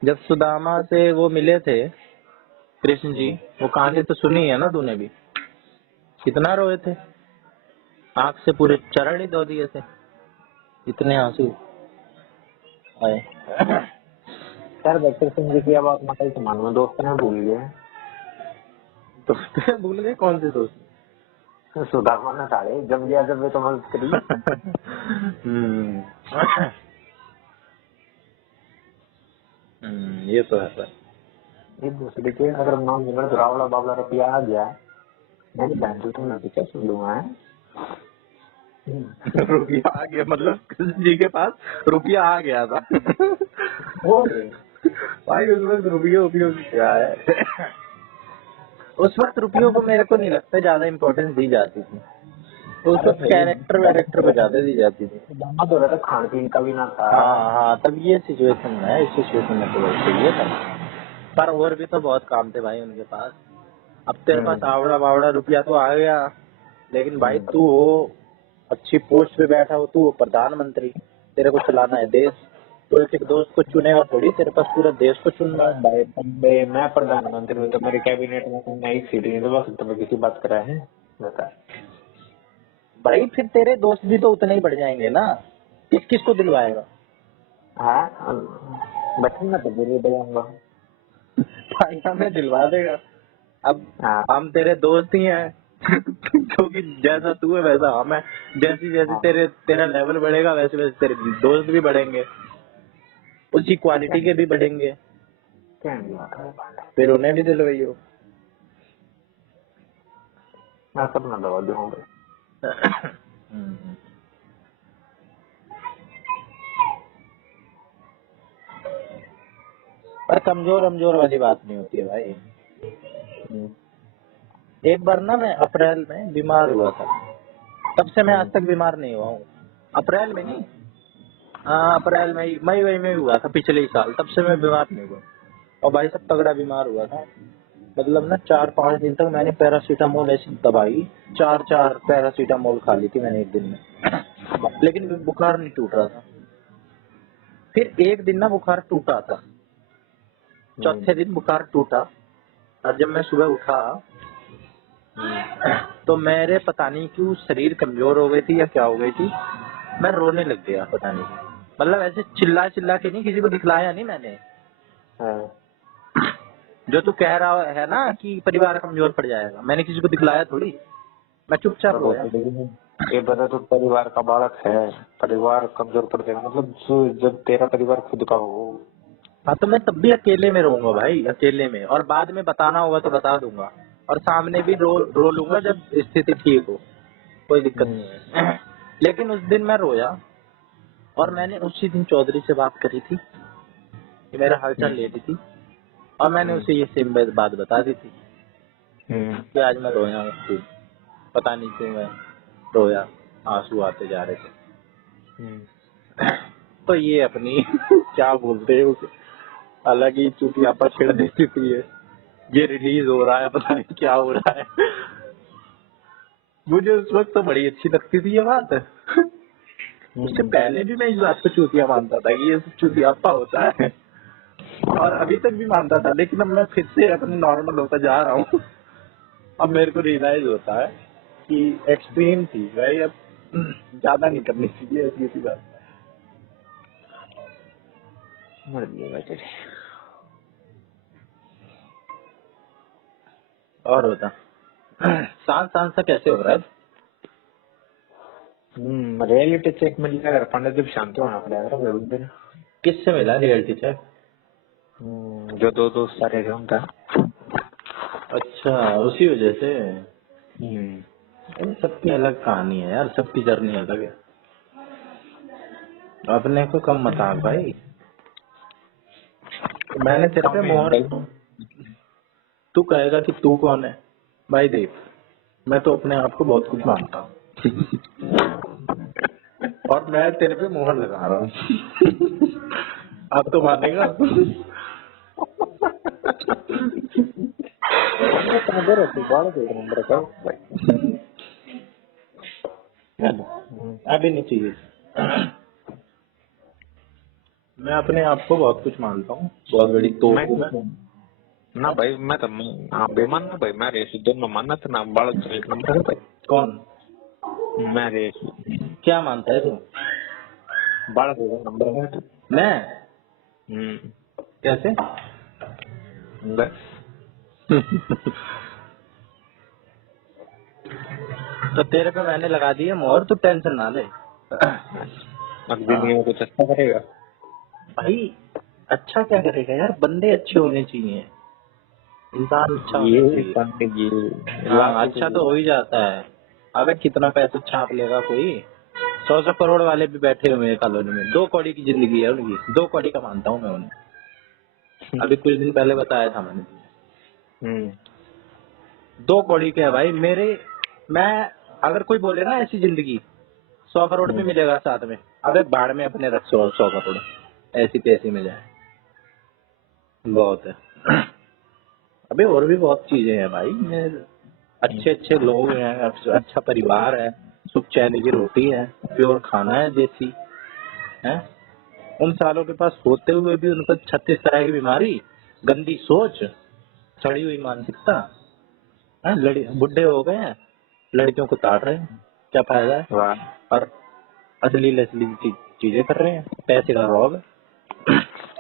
जब सुदामा से वो मिले थे कृष्ण जी, वो कहानी तो सुनी है ना तूने भी, कितना रोए थे, आंख से पूरे चरण ही धो दिए थे, इतने आंसू आए। सर डॉक्टर सिंह जी की बात मैं कल मान में दोस्त ने भूल गए, तो भूल गए कौन से दोस्त? सुधामा ने सारे जब गया जब तो मदद करी। ये तो है सर। एक दूसरे के अगर नाम जगह तो रावला बाबला रुपया आ गया, मैंने बैंक तो मैं क्या सुन लूंगा है। रुपया आ गया मतलब कृष्ण जी के पास रुपया आ गया था। भाई उस वक्त रुपये उपयोग क्या है। उस वक्त रुपयों को मेरे को नहीं लगता ज्यादा इम्पोर्टेंस दी जाती थी, तो उस वक्त कैरेक्टर पे ज्यादा दी जाती थी। दामा तो रहता खान पीन का भी ना था। हाँ तब ये सिचुएशन है, इस सिचुएशन में तो वैसे ही था, पर और भी तो बहुत काम थे भाई उनके पास। अब तेरे पास आवड़ा बावड़ा रुपया तो आ गया, लेकिन भाई तू हो अच्छी पोस्ट पे बैठा हो, तू प्रधानमंत्री, तेरे को चलाना है देश, तो एक दोस्त को चुनेगा थोड़ी, तेरे पास पूरा देश को चुनना है। भाई मैं प्रधानमंत्री हूँ तो मेरे कैबिनेट में नई सीट नहीं दबा सकता, मैं किसी बात करा है बता। भाई फिर तेरे दोस्त भी तो उतने ही बढ़ जाएंगे ना, किस किस को दिलवाएगा? हाँ बचन ना तो जरूर दबाऊंगा। भाई हमें दिलवा देगा। अब हाँ हम तेरे दोस्त ही हैं, क्योंकि जैसा तू है वैसा हम है, जैसी जैसे तेरा लेवल बढ़ेगा वैसे वैसे तेरे दोस्त भी बढ़ेंगे, उसी क्वालिटी के भी बढ़ेंगे, फिर उन्हें भी दिलवाइयो। मैं सब ना दवा दूंगा। पर कमजोर वाली बात नहीं होती है भाई। एक बार ना मैं अप्रैल में बीमार हुआ था, तब से मैं आज तक बीमार नहीं हुआ हूँ। अप्रैल में नहीं, हाँ अप्रैल में, मई में हुआ था पिछले ही साल, तब से मैं बीमार नहीं हुआ। और भाई सब तगड़ा बीमार हुआ था, मतलब ना 4-5 दिन तक मैंने पैरासीटामोल ऐसी दवाई 4 पैरासीटामोल खा ली थी मैंने एक दिन में, लेकिन बुखार नहीं टूट रहा था। फिर एक दिन ना बुखार टूटा था, चौथे दिन बुखार टूटा, और जब मैं सुबह उठा तो मेरे पता नहीं क्यों शरीर कमजोर हो गई थी या क्या हो गई थी, मैं रोने लग गया पता नहीं, मतलब ऐसे चिल्ला चिल्ला के नहीं, किसी को दिखलाया नहीं मैंने। जो तू कह रहा है ना कि परिवार कमजोर पड़ जाएगा, मैंने किसी को दिखलाया थोड़ी, मैं चुपचाप रोया। ये बता, तो परिवार का बालक है, परिवार कमजोर पड़ जाएगा मतलब जब तेरा परिवार खुद का हो। हाँ तो मैं तब भी अकेले में रहूंगा भाई, अकेले में, और बाद में बताना होगा तो बता दूंगा, और सामने भी रो लूंगा जब स्थिति ठीक हो, कोई दिक्कत नहीं है। लेकिन उस दिन मैं रोया, और मैंने उसी दिन चौधरी से बात करी थी कि मेरा हालचाल ले ली थी, और मैंने उसे ये सेम बात बता दी थी कि आज मैं रोया हूँ, पता नहीं क्यों मैं रोया, आंसू आते जा रहे थे। तो ये अपनी क्या बोलते हैं उसे, अलग ही चुटियापा छेड़ देती थी ये रिलीज हो रहा है, पता नहीं क्या हो रहा है। मुझे उस वक्त तो बड़ी अच्छी लगती थी ये बात। उससे पहले भी मैं इस बात को चूतिया मानता था कि ये चूतियापा होता है, और अभी तक भी मानता था, लेकिन अब मैं फिर से अपने नॉर्मल होता जा रहा हूँ। अब मेरे को रियलाइज होता है कि एक्सट्रीम थी भाई, अब ज्यादा नहीं करनी चाहिए ऐसी बात। और होता सांस सा कैसे हो रहा है? रियलिटी चेक मिल जाएगा, पंडित जी शांत होना पड़ेगा। किससे मिला रियलिटी चेक? जो दो दोस्त सारे थे उनका। अच्छा, उसी वजह से। सबकी अलग कहानी है यार, सबकी जर्नी अलग है, अपने को कम मत आंक भाई। मैंने तेरे पे मोहर, तू कहेगा कि तू कौन है भाई, देख मैं तो अपने आप को बहुत कुछ मानता हूँ और मैं तेरे पे मोहर लगा रहा हूँ। अब तो मानेगा। अभी नहीं चाहिए। मैं अपने आप को बहुत कुछ मानता हूँ, बहुत बड़ी तोप ना भाई, मैं तो बेमान ना भाई, मैं रेस दोनों मानना था ना, बालक एक नंबर है भाई। कौन? मैं रेस। क्या मानता है तू? बालक एक नंबर है मैं। कैसे? बस तो तेरे पे मैंने लगा दी है मोहर, तू टेंशन ना ले। अब जिंदगी में कुछ अच्छा करेगा भाई। अच्छा क्या करेगा यार, बंदे अच्छे होने चाहिए, इंसान अच्छा होना चाहिए। हाँ, अच्छा तो हो ही जाता है। अबे कितना पैसा छाप लेगा कोई, 100 करोड़ वाले भी बैठे हुए हैं कॉलोनी में, 2 कौड़ी की जिंदगी है उनकी, 2 कौड़ी का मानता हूँ मैं उन्हें। अभी कुछ दिन पहले बताया था मैंने। 2 कौड़ी के है भाई मेरे। मैं अगर कोई बोले ना ऐसी जिंदगी 100 करोड़ भी मिलेगा साथ में, अबे बाढ़ में अपने रख 100 करोड़ ऐसी तैसी में जाए, बहुत है। अबे और भी बहुत चीजें हैं भाई, अच्छे लोग हैं, अच्छा परिवार है, सुख चैन की रोटी है, प्योर खाना है देसी है। उन सालों के पास होते हुए भी उनको 36 तरह की बीमारी, गंदी सोच, सड़ी हुई मानसिकता, बुढ़े हो गए हैं, लड़कियों को ताड़ रहे हैं, क्या फायदा है? और असली चीजें कर रहे हैं, पैसे का रौब,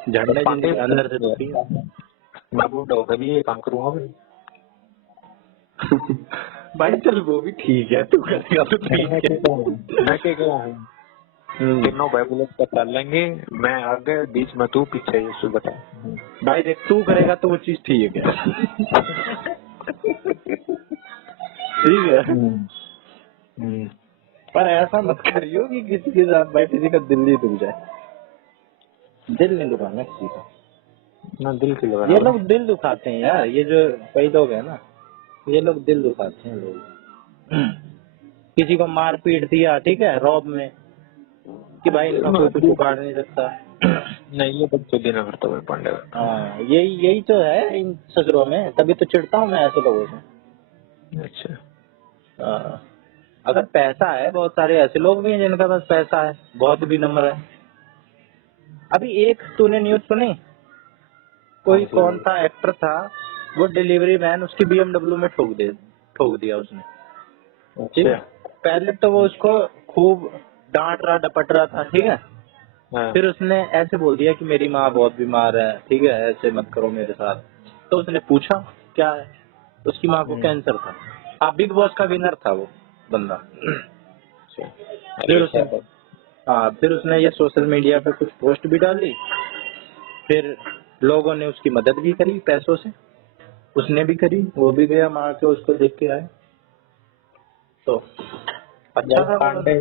झड़ने जिंदगी अंदर से दुखी है। मैं बूढ़ा होकर भी ये काम करूंगा भाई चल वो भी ठीक है, तू करेगा तो ठीक है। मैं क्या कह रहा हूँ, तीनों भाई बुलेट पर चल लेंगे, मैं आगे बीच में तू पीछे, ये बता भाई देख तू करेगा तो वो चीज ठीक है। ठीक है। हम्म। पर ऐसा मत करियो कि किसी के साथ भाई किसी का दिल ही दुख जाए। दिल नहीं दुखाना किसी का। ना दिल की लगा ये लोग दिल दुखाते हैं यार, ये जो कई लोग हैं ना, ये लोग दिल दुखाते हैं लोग। किसी को मार पीट दिया, ठीक है, रौब में, कि भाई इनका कोई कुछ उखाड़ नहीं सकता। नहीं, ये बच्चों देना करता हुआ पांडे। हाँ, यही यही तो है इन ससुरों में, तभी तो चिढ़ता हूँ मैं ऐसे लोगों से। अच्छा। हाँ, अगर पैसा है, बहुत सारे ऐसे लोग भी हैं जिनका पास पैसा है, बहुत भी नंबर है। अभी एक तूने न्यूज सुनी, कोई कौन था एक्टर था, वो डिलीवरी मैन, उसकी BMW में ठोक दिया उसने। ठीक है, पहले तो वो उसको खूब डांट रहा डपट रहा था, ठीक है, फिर उसने ऐसे बोल दिया कि मेरी माँ बहुत बीमार है, ठीक है, ऐसे मत करो मेरे साथ। तो उसने पूछा क्या है, उसकी माँ को कैंसर था। आप बिग बॉस का विनर था वो बंदा। फिर उसने ये सोशल मीडिया पे कुछ पोस्ट भी डाली, फिर लोगों ने उसकी मदद भी करी पैसों से, उसने भी करी, वो भी गया माँ के उसको देख के आए, तो अच्छा था पांडे।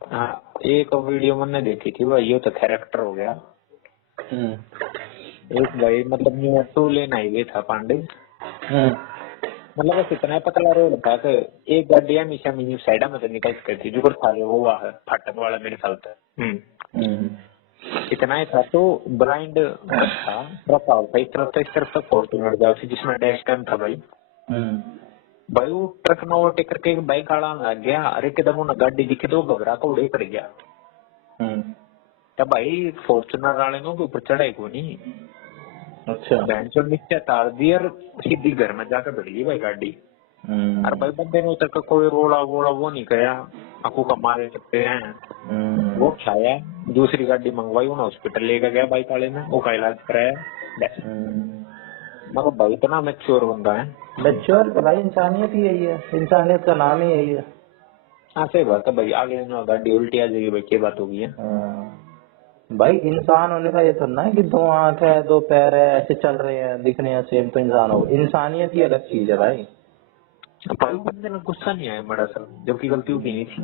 हाँ, एक वीडियो मैंने देखी थी भाई, ये तो कैरेक्टर हो गया। एक भाई मतलब न्यू टू लेना ही था पांडे। मतलब बस इतना पतला रोड था कि एक गाड़ी हमेशा मेरी साइड में तो निकल सकती थी, जो था वो है फाटक वाला मेरे ख्याल से। इतना ही था, तो ब्लाइंड था, ट्रक था इस तरफ तक फॉर्च्यूनर जाओ थी जिसमें डैश कैम था भाई। भाई वो ट्रक ना ओवरटेक करके एक बाइक आड़ा लग गया, अरे एकदम ना गाड़ी दिखी तो घबरा के उड़े पड़ गया। तब भाई फॉर्च्यूनर वाले ने ऊपर चढ़ाई को नहीं। अच्छा, बैंक से नीचे तार दी और सीधी घर में जाकर बैठ गई भाई गाड़ी। अरे भाई बंदे ने उतर का कोई रोड़ा वोड़ा वो नहीं करा, आंखों का मारे सकते हैं वो खाया, दूसरी गाड़ी मंगवाई, उन्हें हॉस्पिटल लेकर गया बाइक वाले ने, वो का इलाज कराया। मगर भाई इतना मैच्योर बंदा है। मैच्योर भाई, इंसानियत ही यही है, इंसानियत का नाम ही यही है। हाँ सही बात है भाई, आगे गाड़ी उल्टी आ जाएगी भाई, क्या बात होगी है। भाई इंसान होने का ये थोड़ा है कि 2 आंख है 2 पैर है ऐसे चल रहे हैं दिखने हैं सेम तो इंसान हो, इंसानियत ही अलग चीज है भाई। भाई बंदे में गुस्सा नहीं आया बड़ा सा, जबकि गलती उसकी नहीं थी,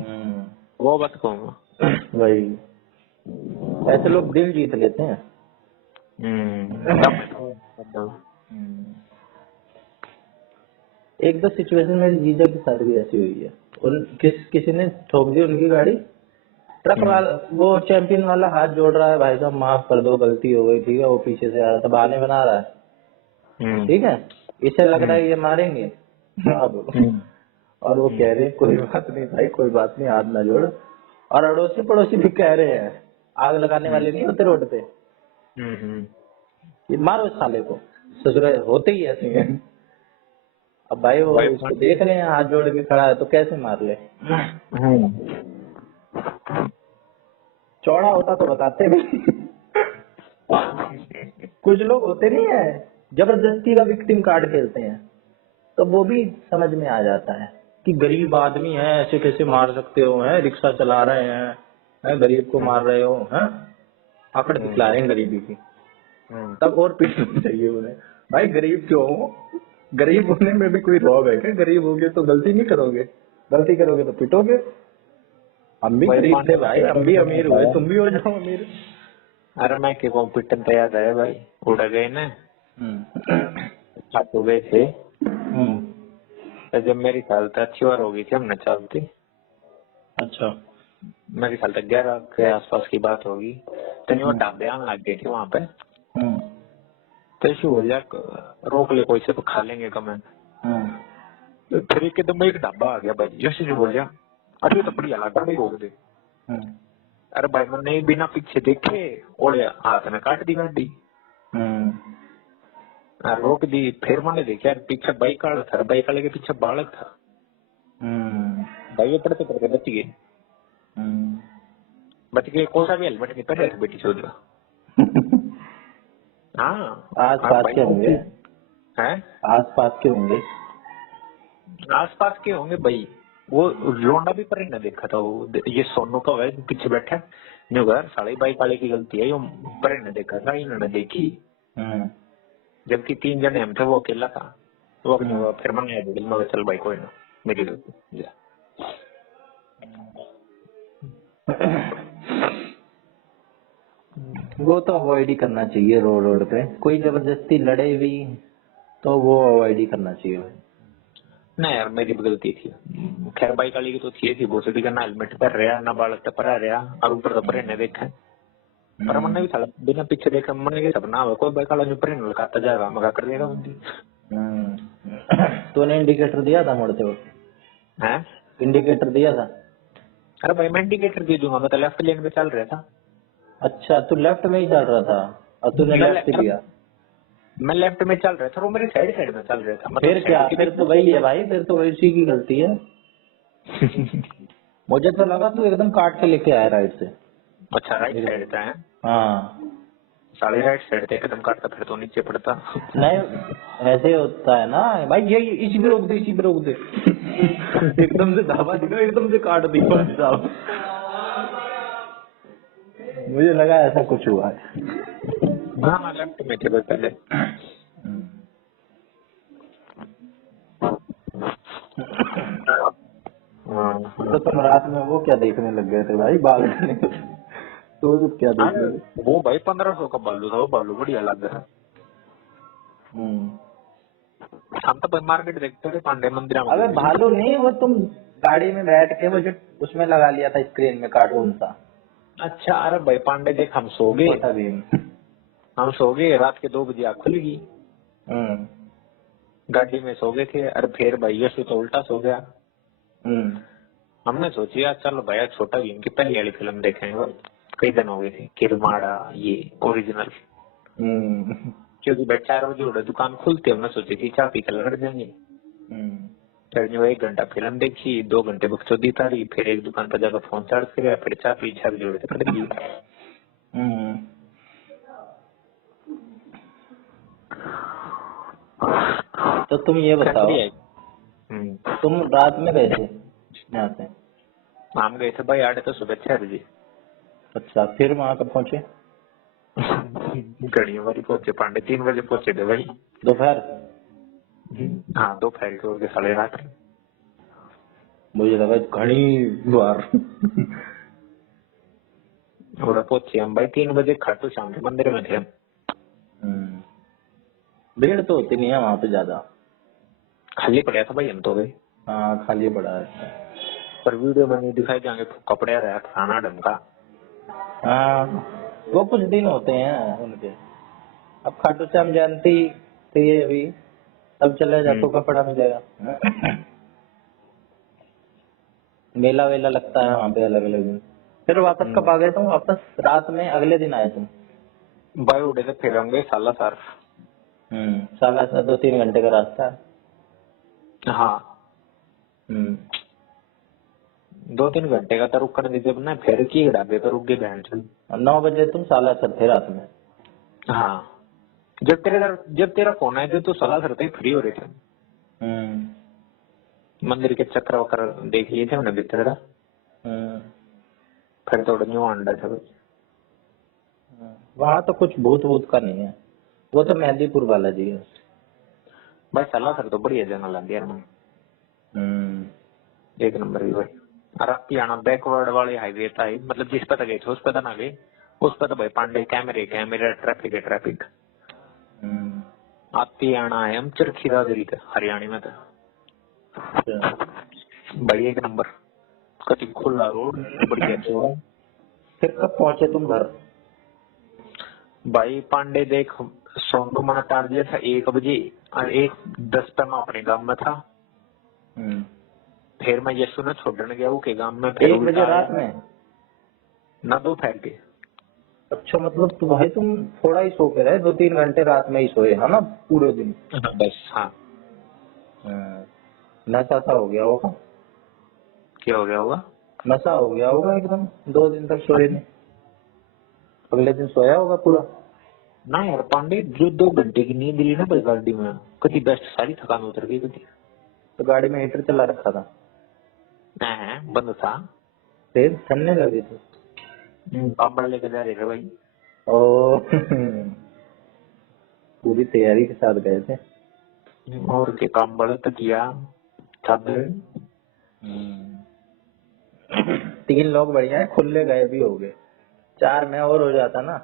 वो बात कहूँगा भाई। ऐसे लोग दिल जीत लेते हैं। एक दो सिचुएशन मेरी जीजा के साथ भी ऐसी हुई है, किसी ने ठोक दी उनकी गाड़ी, ट्रक वाला वो चैंपियन वाला हाथ जोड़ रहा है, भाई साहब माफ कर दो गलती हो गई, ठीक है, वो पीछे से आ रहा था, बहाने बना रहा है, ठीक है, इसे लग रहा है ये मारेंगे अब, और वो कह रहे कोई बात नहीं भाई कोई बात नहीं, हाथ ना जोड़, और अड़ोसी पड़ोसी भी कह रहे हैं, आग लगाने वाले नहीं होते रोड पे, ये मारो इस साले को, ससुर होते ही ऐसे हैं। अब भाई वो उसको देख रहे हैं हाथ जोड़ के खड़ा है तो कैसे मार ले। चौड़ा होता तो बताते भी। कुछ लोग होते नहीं है जबरदस्ती का विक्टिम कार्ड खेलते हैं, तो वो भी समझ में आ जाता है कि गरीब आदमी है ऐसे कैसे मार सकते हो, है रिक्शा चला रहे हैं, गरीब को मार रहे हो, है आकड़ दिखला रहे हैं गरीबी की, तब और पीटना चाहिए उन्हें। भाई गरीब क्यों हो, गरीब होने में भी कोई रौब है क्या, गरीब होगे तो गलती नहीं करोगे, गलती करोगे तो पिटोगे। हम भी गरीब थे भाई, हम भी अमीर हुए, तुम भी हो जाओ अमीर। अरे मैं के कॉम्पिटिशन तो याद है भाई, उड़ गए ना छात हो गए थे, तो जब मेरी साल तक अच्छी बार हो गई थी हमने चलती। अच्छा, मेरी साल तक 11 के आसपास की बात होगी, तो वो ढाबे आने लग गए थे वहाँ पे, तो ऐसे बोल जा रोक ले कोई से तो खा लेंगे कमें, तो फिर एकदम एक ढाबा आ गया भाई, जैसे जो बोल जा अरे तो बढ़िया लगा गाड़ी रोक दे। अरे भाई मैंने बिना पीछे देखे और हाथ में काट दी गाड़ी, रोक दी, फिर मैंने देखा पीछे बाइक वाला था, बाइक वाले के पीछे बालक था, भाई वो पड़ते पड़ते बच गए, कौन सा भी हेलमेट नहीं पहने थे बेटी चौधरी। हाँ आस पास के होंगे, हैं आस पास के होंगे, आस पास के होंगे भाई, वो लोंडा भी पर न देखा था, वो ये सोनू का है पीछे बैठा जो घर साड़ी बाइक वाले की गलती है, यो पर न देखा था, इन्होंने देखी, जबकि 3 जने हम थे, वो अकेला था, वो फिर मैंने चल भाई कोई ना, मेरी गलती। जा। वो तो अवॉइड ही करना चाहिए, रोड रोड पे कोई जबरदस्ती लड़े भी तो वो अवॉइड ही करना चाहिए। नहीं यार मेरी भी गलती थी। खैर बाइक वाली की तो थी भोसड़ी का, ना हेलमेट पर रहा ना बालक पर रहा और ऊपर तो परे ने देखा पर मन भी था बिना पीछे देखा मन के सब ना कोई बाइक वाला जो परे लगाता जाएगा मगा कर देगा बंदी। तूने इंडिकेटर दिया था मुड़ते वक्त? है इंडिकेटर दिया था? अरे भाई मैं इंडिकेटर दे दूंगा, मैं तो लेफ्ट लेन पे चल रहा था। अच्छा तू लेफ्ट में ही चल रहा था और तूने लेफ्ट दिया? मैं लेफ्ट में चल रहा था, वो मेरी साइड साइड में चल रहा था। फिर क्या, फिर तो वही है भाई, फिर तो उसी की गलती है। मुझे तो लगा तू एकदम काट के लेके आया राइट से। अच्छा राइट साइड था है? हाँ साढ़े राइट साइड थे, एकदम काटता फिर तो नीचे पड़ता। नहीं ऐसे होता है ना भाई, ये इसी पे रोक दे, इसी पे रोक दे। एकदम से धावा दिखा, एकदम से काट दी भाई साहब। मुझे लगा ऐसा कुछ हुआ है। हाँ हाँ लेफ्ट में थे पहले। तो तुम रात में वो क्या देखने लग गए थे भाई, बाल तो क्या देख रहे थे? वो भाई 1500 का बालू था, वो बालू बढ़िया लग रहा। हम तो मार्केट देखते थे पांडे मंदिर में। अबे भालू नहीं, वो तुम गाड़ी में बैठ के वो जो उसमें लगा लिया था स्क्रीन में कार्टून सा। अच्छा अरे भाई पांडे देख हम सो गए, हम सो गए रात के 2 बजे आँख खुलेगी। गाड़ी में सो गए थे, अरे फिर भाई यशु तो उल्टा सो गया। हमने सोची यार चलो भैया छोटा भीम की पहली वाली फिल्म देखेंगे, कई दिन हो गए थे किरमाड़ा ये ओरिजिनल। क्योंकि भाई 4 बजे उड़े दुकान खुलती, हमने सोची थी चाय पी कर लड़ जाएंगे। फिर जो 1 घंटा फिल्म देखी, 2 घंटे बकचोदी तारी, फिर एक दुकान पर जाकर फोन चार्ज किया, फिर चाय पी 6 बजे उड़े पड़ गई। तो तुम ये बताओ, तुम रात में गए थे यहाँ से? हम गए थे भाई 8 तो सुबह 6 बजे। अच्छा फिर वहाँ कब पहुँचे? घड़ियों वाली पहुंचे पांडे 3 बजे पहुंचे थे भाई दोपहर। हाँ दोपहर के हो गए 8:30। मुझे लगा घड़ी बार। और पहुंचे हम भाई 3 बजे खाटू श्याम के मंदिर में थे। भीड़ तो होती नहीं है वहाँ पे ज्यादा, खाली पड़ा था भाई हम तो गए। हाँ खाली पड़ा है। पर वीडियो में नहीं दिखाई जाएंगे कपड़े रहा खाना ढंग का। हाँ वो कुछ दिन होते हैं उनके। अब खाटू श्याम जयंती तो ये अभी तब चले जा तो कपड़ा मिलेगा। मेला वेला लगता है वहाँ पे अलग अलग दिन। फिर वापस कब आ गए तुम? वापस रात में अगले दिन आए तुम? भाई उड़े थे फिर हम गए सालासर। सालासर 2-3 घंटे का रास्ता है। हाँ 2-3 घंटे का तो रुकने दीजिए ना, फिर की ढाबे पर रुक गए बहन चल। 9 बजे तुम सालासर थे रात में? हाँ जब तेरा फोन आया तो सालासर तक फ्री हो रहे थे। मंदिर के चक्र वक्र देख लिए थे हमने भीतर का। फिर थोड़ा न्यू अंडा था। वहाँ तो कुछ भूत वूत का नहीं है, वो तो मेहंदीपुर वाला जी है भाई। सालासर तो बढ़िया जगह लग गया ना, एक नंबर भी भाई। और अब पियाना बैकवर्ड वाले हाईवे था, मतलब जिस पे गए थे उस पे तो ना गए, उस पे तो भाई पांडे कैमरे ट्रैफिक है ट्रैफिक। आती आना है हम चरखी दादरी थे हरियाणा में था भाई, एक नंबर कति खुला रोड बढ़िया चौड़ा। फिर कब पहुंचे तुम घर? भाई पांडे देख सोनू मना टार दिया था 1 बजे और 1:10 पे मैं अपने गांव में था। फिर मैं यशु ने छोड़ने गया वो के गांव में। फिर 1 बजे रात में? ना दोपहर के। अच्छा मतलब तो भाई तुम थोड़ा ही सो के रहे, 2-3 घंटे रात में ही सोए है ना पूरे दिन? बस हाँ। नशा सा हो गया होगा। क्या हो गया होगा? नशा हो गया होगा एकदम, 2 दिन तक सोए नहीं। अगले दिन सोया होगा पूरा? ना यार पांडे जो 2 घंटे की नींद ली ना बस गाड़ी में, कति बेस्ट सारी थकान उतर गई कति। तो गाड़ी में हीटर चला रखा था? बंद था। फिर ठंडने लगे थे? कंबल लेके जा रहे थे भाई। ओ पूरी तैयारी के साथ गए थे। और के कंबल तकिया छाप 3 लोग बढ़िया है, खुले गए भी हो गए, 4 में और हो जाता ना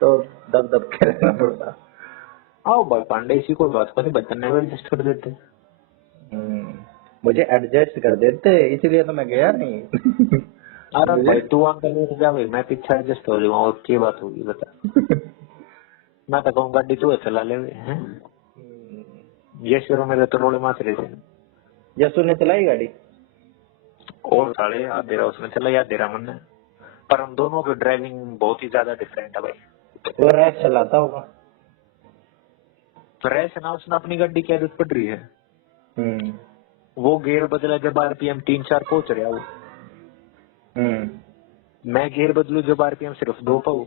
तो दब दब के रहना पड़ता। आओ भाई पांडे, इसी को बात करें, बच्चन ने एडजस्ट कर देते। मुझे एडजस्ट कर देते, इसलिए तो मैं गया नहीं। अरे भाई तू आगे लेट जा भाई, मैं पीछे एडजस्ट हो जाऊंगा, और क्या बात होगी बता। मैं तो कहूँ गाड़ी तू चला ले हैं, ये शुरू में तो रोड़े मात रहे थे। यसु ने चलाई गाड़ी और साले आधे रहा उसने चला, याद दे रहा मन, पर हम दोनों की ड्राइविंग बहुत ही ज्यादा डिफरेंट है भाई। तो रैश चलाता होगा। तो रैश ना, उसने अपनी गाड़ी की आदत पड़ रही है। वो गियर बदला जब आरपीएम 3-4 पहुंच रहा वो, मैं गियर बदलू जब आरपीएम सिर्फ 2 पाऊ।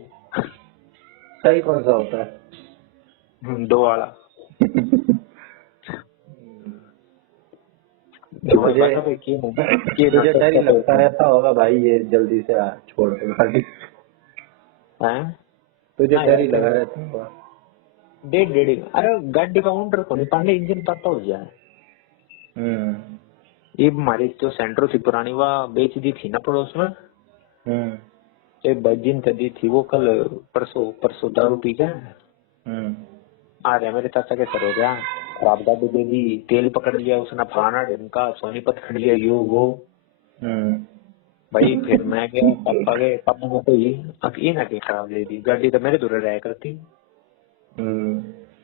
सही कौन सा होता है? 2 वाला। तुझे डर ही लगता रहता होगा भाई, ये जल्दी से छोड़ दे गाड़ी। तुझे डर ही लगा रहता होगा। डेढ़ अरे गाड़ी का ओनर को नहीं पांडे, इंजन पता हो जाए। ये हमारी जो सेंट्रो थी पुरानी, वह बेच दी थी ना पड़ोस में। एक बजिन दी थी वो, कल परसों दारू पी के आ रहे मेरे चाचा के सर हो गया, खराब गाड़ी दे दी, तेल पकड़ लिया उसने, फलाना ढिमका सोनीपत खड़ लिया, यो वो। भाई फिर मैं गया, पापा गए, पापा ने तो ये ना के खराब दे दी गाड़ी, तो मेरे दूर रहा करती।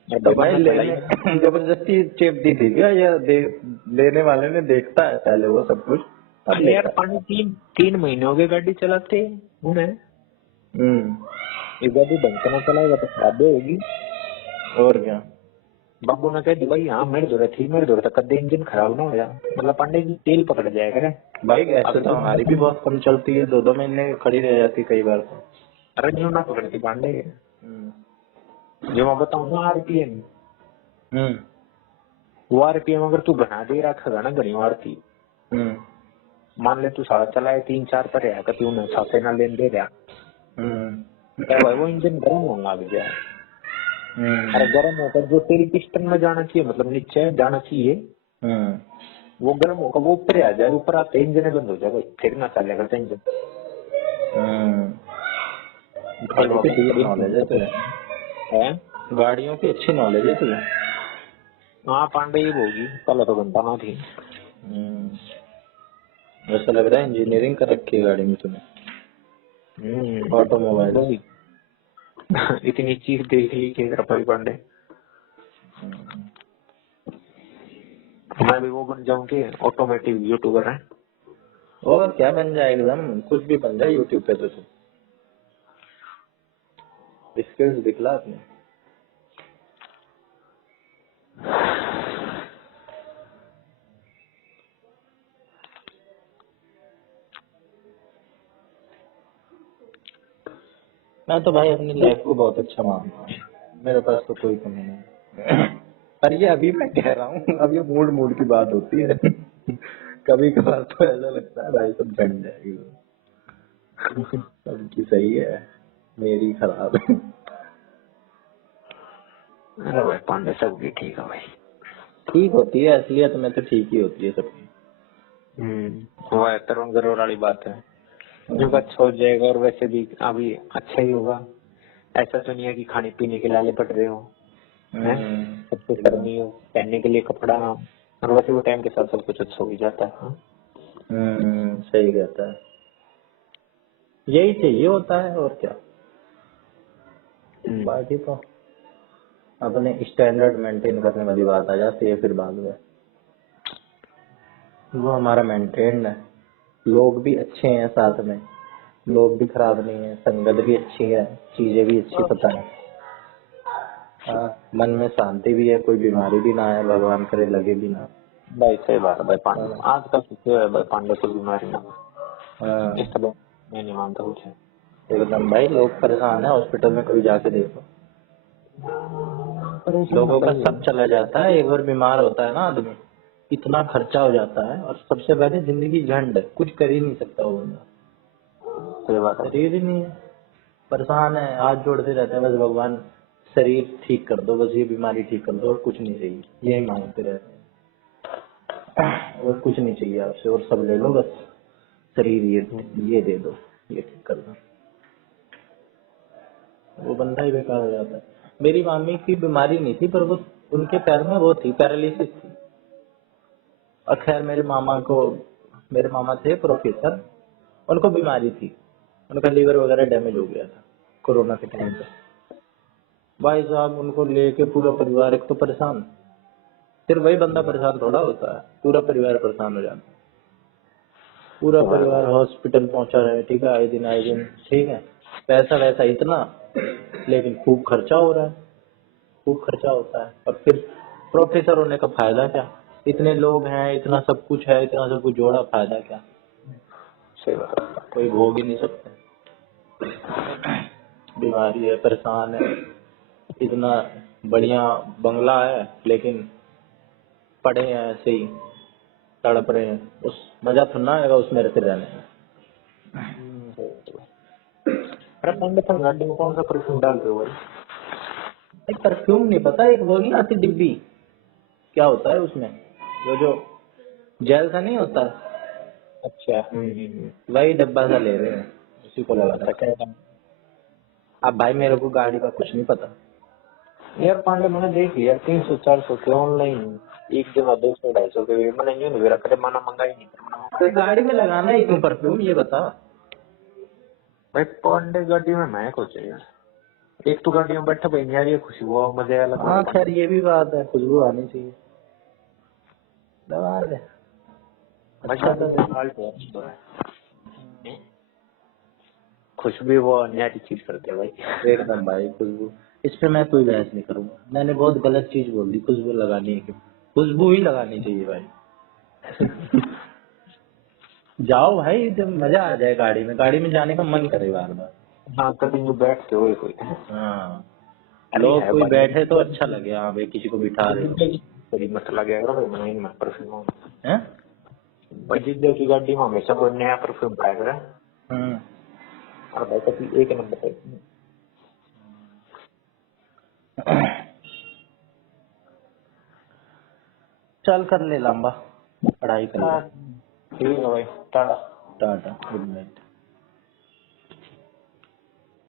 तो भाई जबरदस्ती चेप दी थी क्या, या लेने वाले ने देखता है पहले वो सब कुछ? अरे यार 3 महीने हो गए गाड़ी चलाते उन्हें। ये गाड़ी ढंग से ना चलाएगा तो खराब होगी। और क्या, बाबू ने कह दी भाई, हाँ मेरे दूर थी, मेरे दूर तक कदे इंजन खराब ना हो जाए, मतलब पांडे जी तेल पकड़ जाया करे भाई। ऐसे तो हमारी भी बहुत कम चलती है, 2-2 महीने खड़ी रह जाती कई बार तो। अरे न्यू ना पकड़ती पांडे, जो मैं बताऊँ ना आरपीएम, वो आरपीएम अगर तू बना दे रखा ना घनी मारती। मान ले तू सारा चलाए 3-4 पर है, कभी उन्हें छापे ना लेन दे रहा, भाई वो इंजन गर्म होगा लग जाए। अरे गर्म होकर जो तेल पिस्टन में जाना चाहिए, मतलब नीचे जाना चाहिए, वो गर्म होकर वो ऊपर आ जाए, ऊपर आते इंजन बंद हो जाएगा, फिर ना चलेगा इंजन। गाड़ियों की अच्छी नॉलेज है तुझे। हाँ पांडे ये होगी, कल तो घंटा ना थी। ऐसा लग रहा है इंजीनियरिंग कर रखी है गाड़ी में तूने, ऑटोमोबाइल। इतनी चीज देख ली कि पांडे, मैं भी वो बन जाऊं कि ऑटोमेटिव यूट्यूबर है। और क्या बन जाए, एकदम कुछ भी बन जाए यूट्यूब पे तो तू स्किल्स दिखला अपने। मैं तो भाई अपनी लाइफ को बहुत अच्छा मानता हूँ, मेरे पास तो कोई कमी नहीं। पर ये अभी मैं कह रहा हूँ, अब ये मूड की बात होती है। कभी कभार तो ऐसा लगता है भाई सब बन जाएगी, सबकी सही है मेरी खराब है। अरे भाई पांडे सबकी ठीक है भाई, ठीक होती है असलियत में तो ठीक ही होती है सबकी। वो है तरुण गरोर वाली बात है, जो अच्छा हो जाएगा और वैसे भी अभी अच्छा ही होगा। ऐसा तो नहीं है कि खाने पीने के लाले पड़ रहे हो, सब कुछ करनी हो, पहनने के लिए कपड़ा, और वैसे वो टाइम के साथ सब कुछ अच्छा हो ही जाता है। सही कहता है, यही चाहिए होता है और क्या। बाकी तो अपने स्टैंडर्ड मेंटेन करने वाली बात आ जाती है फिर बाद में, वो हमारा मेंटेन है। लोग भी अच्छे हैं साथ में, लोग भी खराब नहीं है, संगत भी अच्छी है, चीजें भी अच्छी पता है, मन में शांति भी है, कोई बीमारी भी ना है, भगवान करे लगे भी ना। भाई सही बात है भाई पांडे, आज का है भाई पांडे को बीमारी ना, इस तरह मैं नहीं मानता कुछ। एकदम भाई, लोग परेशान है, हॉस्पिटल में कभी जाके देखो, लोगों का सब चला जाता है। एक बार बीमार होता है ना आदमी, इतना खर्चा हो जाता है, और सबसे पहले जिंदगी झंड है, कुछ कर ही नहीं सकता वो बंदा, शरीर ही नहीं है, परेशान है, हाथ जोड़ते रहते हैं बस भगवान शरीर ठीक कर दो, बस ये बीमारी ठीक कर दो, और कुछ नहीं चाहिए, यही मांगते रहते हैं। और कुछ नहीं चाहिए आपसे, और सब ले लो बस, शरीर ये दे दो, ये ठीक कर दो। वो बंदा ही बेकार हो जाता है। मेरी मामी की बीमारी नहीं थी, पर वो उनके पैर में वो थी, पैरालिसिस थी। और खैर मेरे मामा थे प्रोफेसर, उनको बीमारी थी, उनका लीवर वगैरह डैमेज हो गया था कोरोना के टाइम पे। भाई साहब उनको लेके पूरा परिवार एक तो परेशान, सिर्फ वही बंदा परेशान थोड़ा होता है, पूरा परिवार परेशान हो जाता है। पूरा परिवार हॉस्पिटल पहुंचा रहे, ठीक है, आए दिन, ठीक है, पैसा वैसा इतना, लेकिन खूब खर्चा हो रहा है, खूब खर्चा होता है। और फिर प्रोफेसर होने का फायदा क्या, इतने लोग हैं, इतना सब कुछ है, इतना सब कुछ जोड़ा, फायदा क्या, सही बात है। कोई भोग ही नहीं सकते। बीमारी है, परेशान है, इतना बढ़िया बंगला है, लेकिन पड़े हैं ऐसे ही, तड़प रहे हैं, उस मजा तो ना आएगा उसमें रहते रहने में। अरे पांडे तुम गाड़ी में कौन सा परफ्यूम डालते हो भाई? एक परफ्यूम नहीं पता, एक वो नहीं आती डिब्बी, क्या होता है उसमें, वो जो जेल सा नहीं होता, अच्छा। वही डब्बा सा ले रहे हैं, उसी को लगा रखा है। अब भाई मेरे को गाड़ी का कुछ नहीं पता। यार पांडे मैंने देख लिया 300-400 के ऑनलाइन, एक जगह 200-250 के भी मैंने यूं नहीं रखा, माना मंगाई नहीं। तो गाड़ी में लगाना है क्यों परफ्यूम, ये बता। भाई पांडे गाड़ी में मैं को चाहिए, एक तो गाड़ी में बैठे भाई यार ये खुशी वो मजे अलग। हाँ खैर ये भी बात है, खुशबू आनी चाहिए, दबा दे। अच्छा तो खुशबू वो अन्याय चीज करते हैं भाई। एकदम भाई, खुशबू, इस पे मैं कोई बहस नहीं करूंगा, मैंने बहुत गलत चीज बोल दी, खुशबू लगानी है क्यों, खुशबू ही लगानी चाहिए भाई। जाओ भाई, जब मजा आ जाए गाड़ी में जाने का मन करे बार बार। हाँ कभी जो बैठते हो कोई। हाँ, अरे लोग है कोई भाई बैठे तो अच्छा लगे, हाँ भाई किसी को बिठा रहे हो। बड़ी मस्त लगे भाई बनाई मत परफ्यूम। हैं? बजीदे की गाड़ी में हमेशा कोई नया परफ्यूम पाएगा। हम्म। और भाई कभी एक नंबर है। चल कर ले लंबा, पढ़ाई कर ले। ठीक है भाई टाटा। Tata, good night.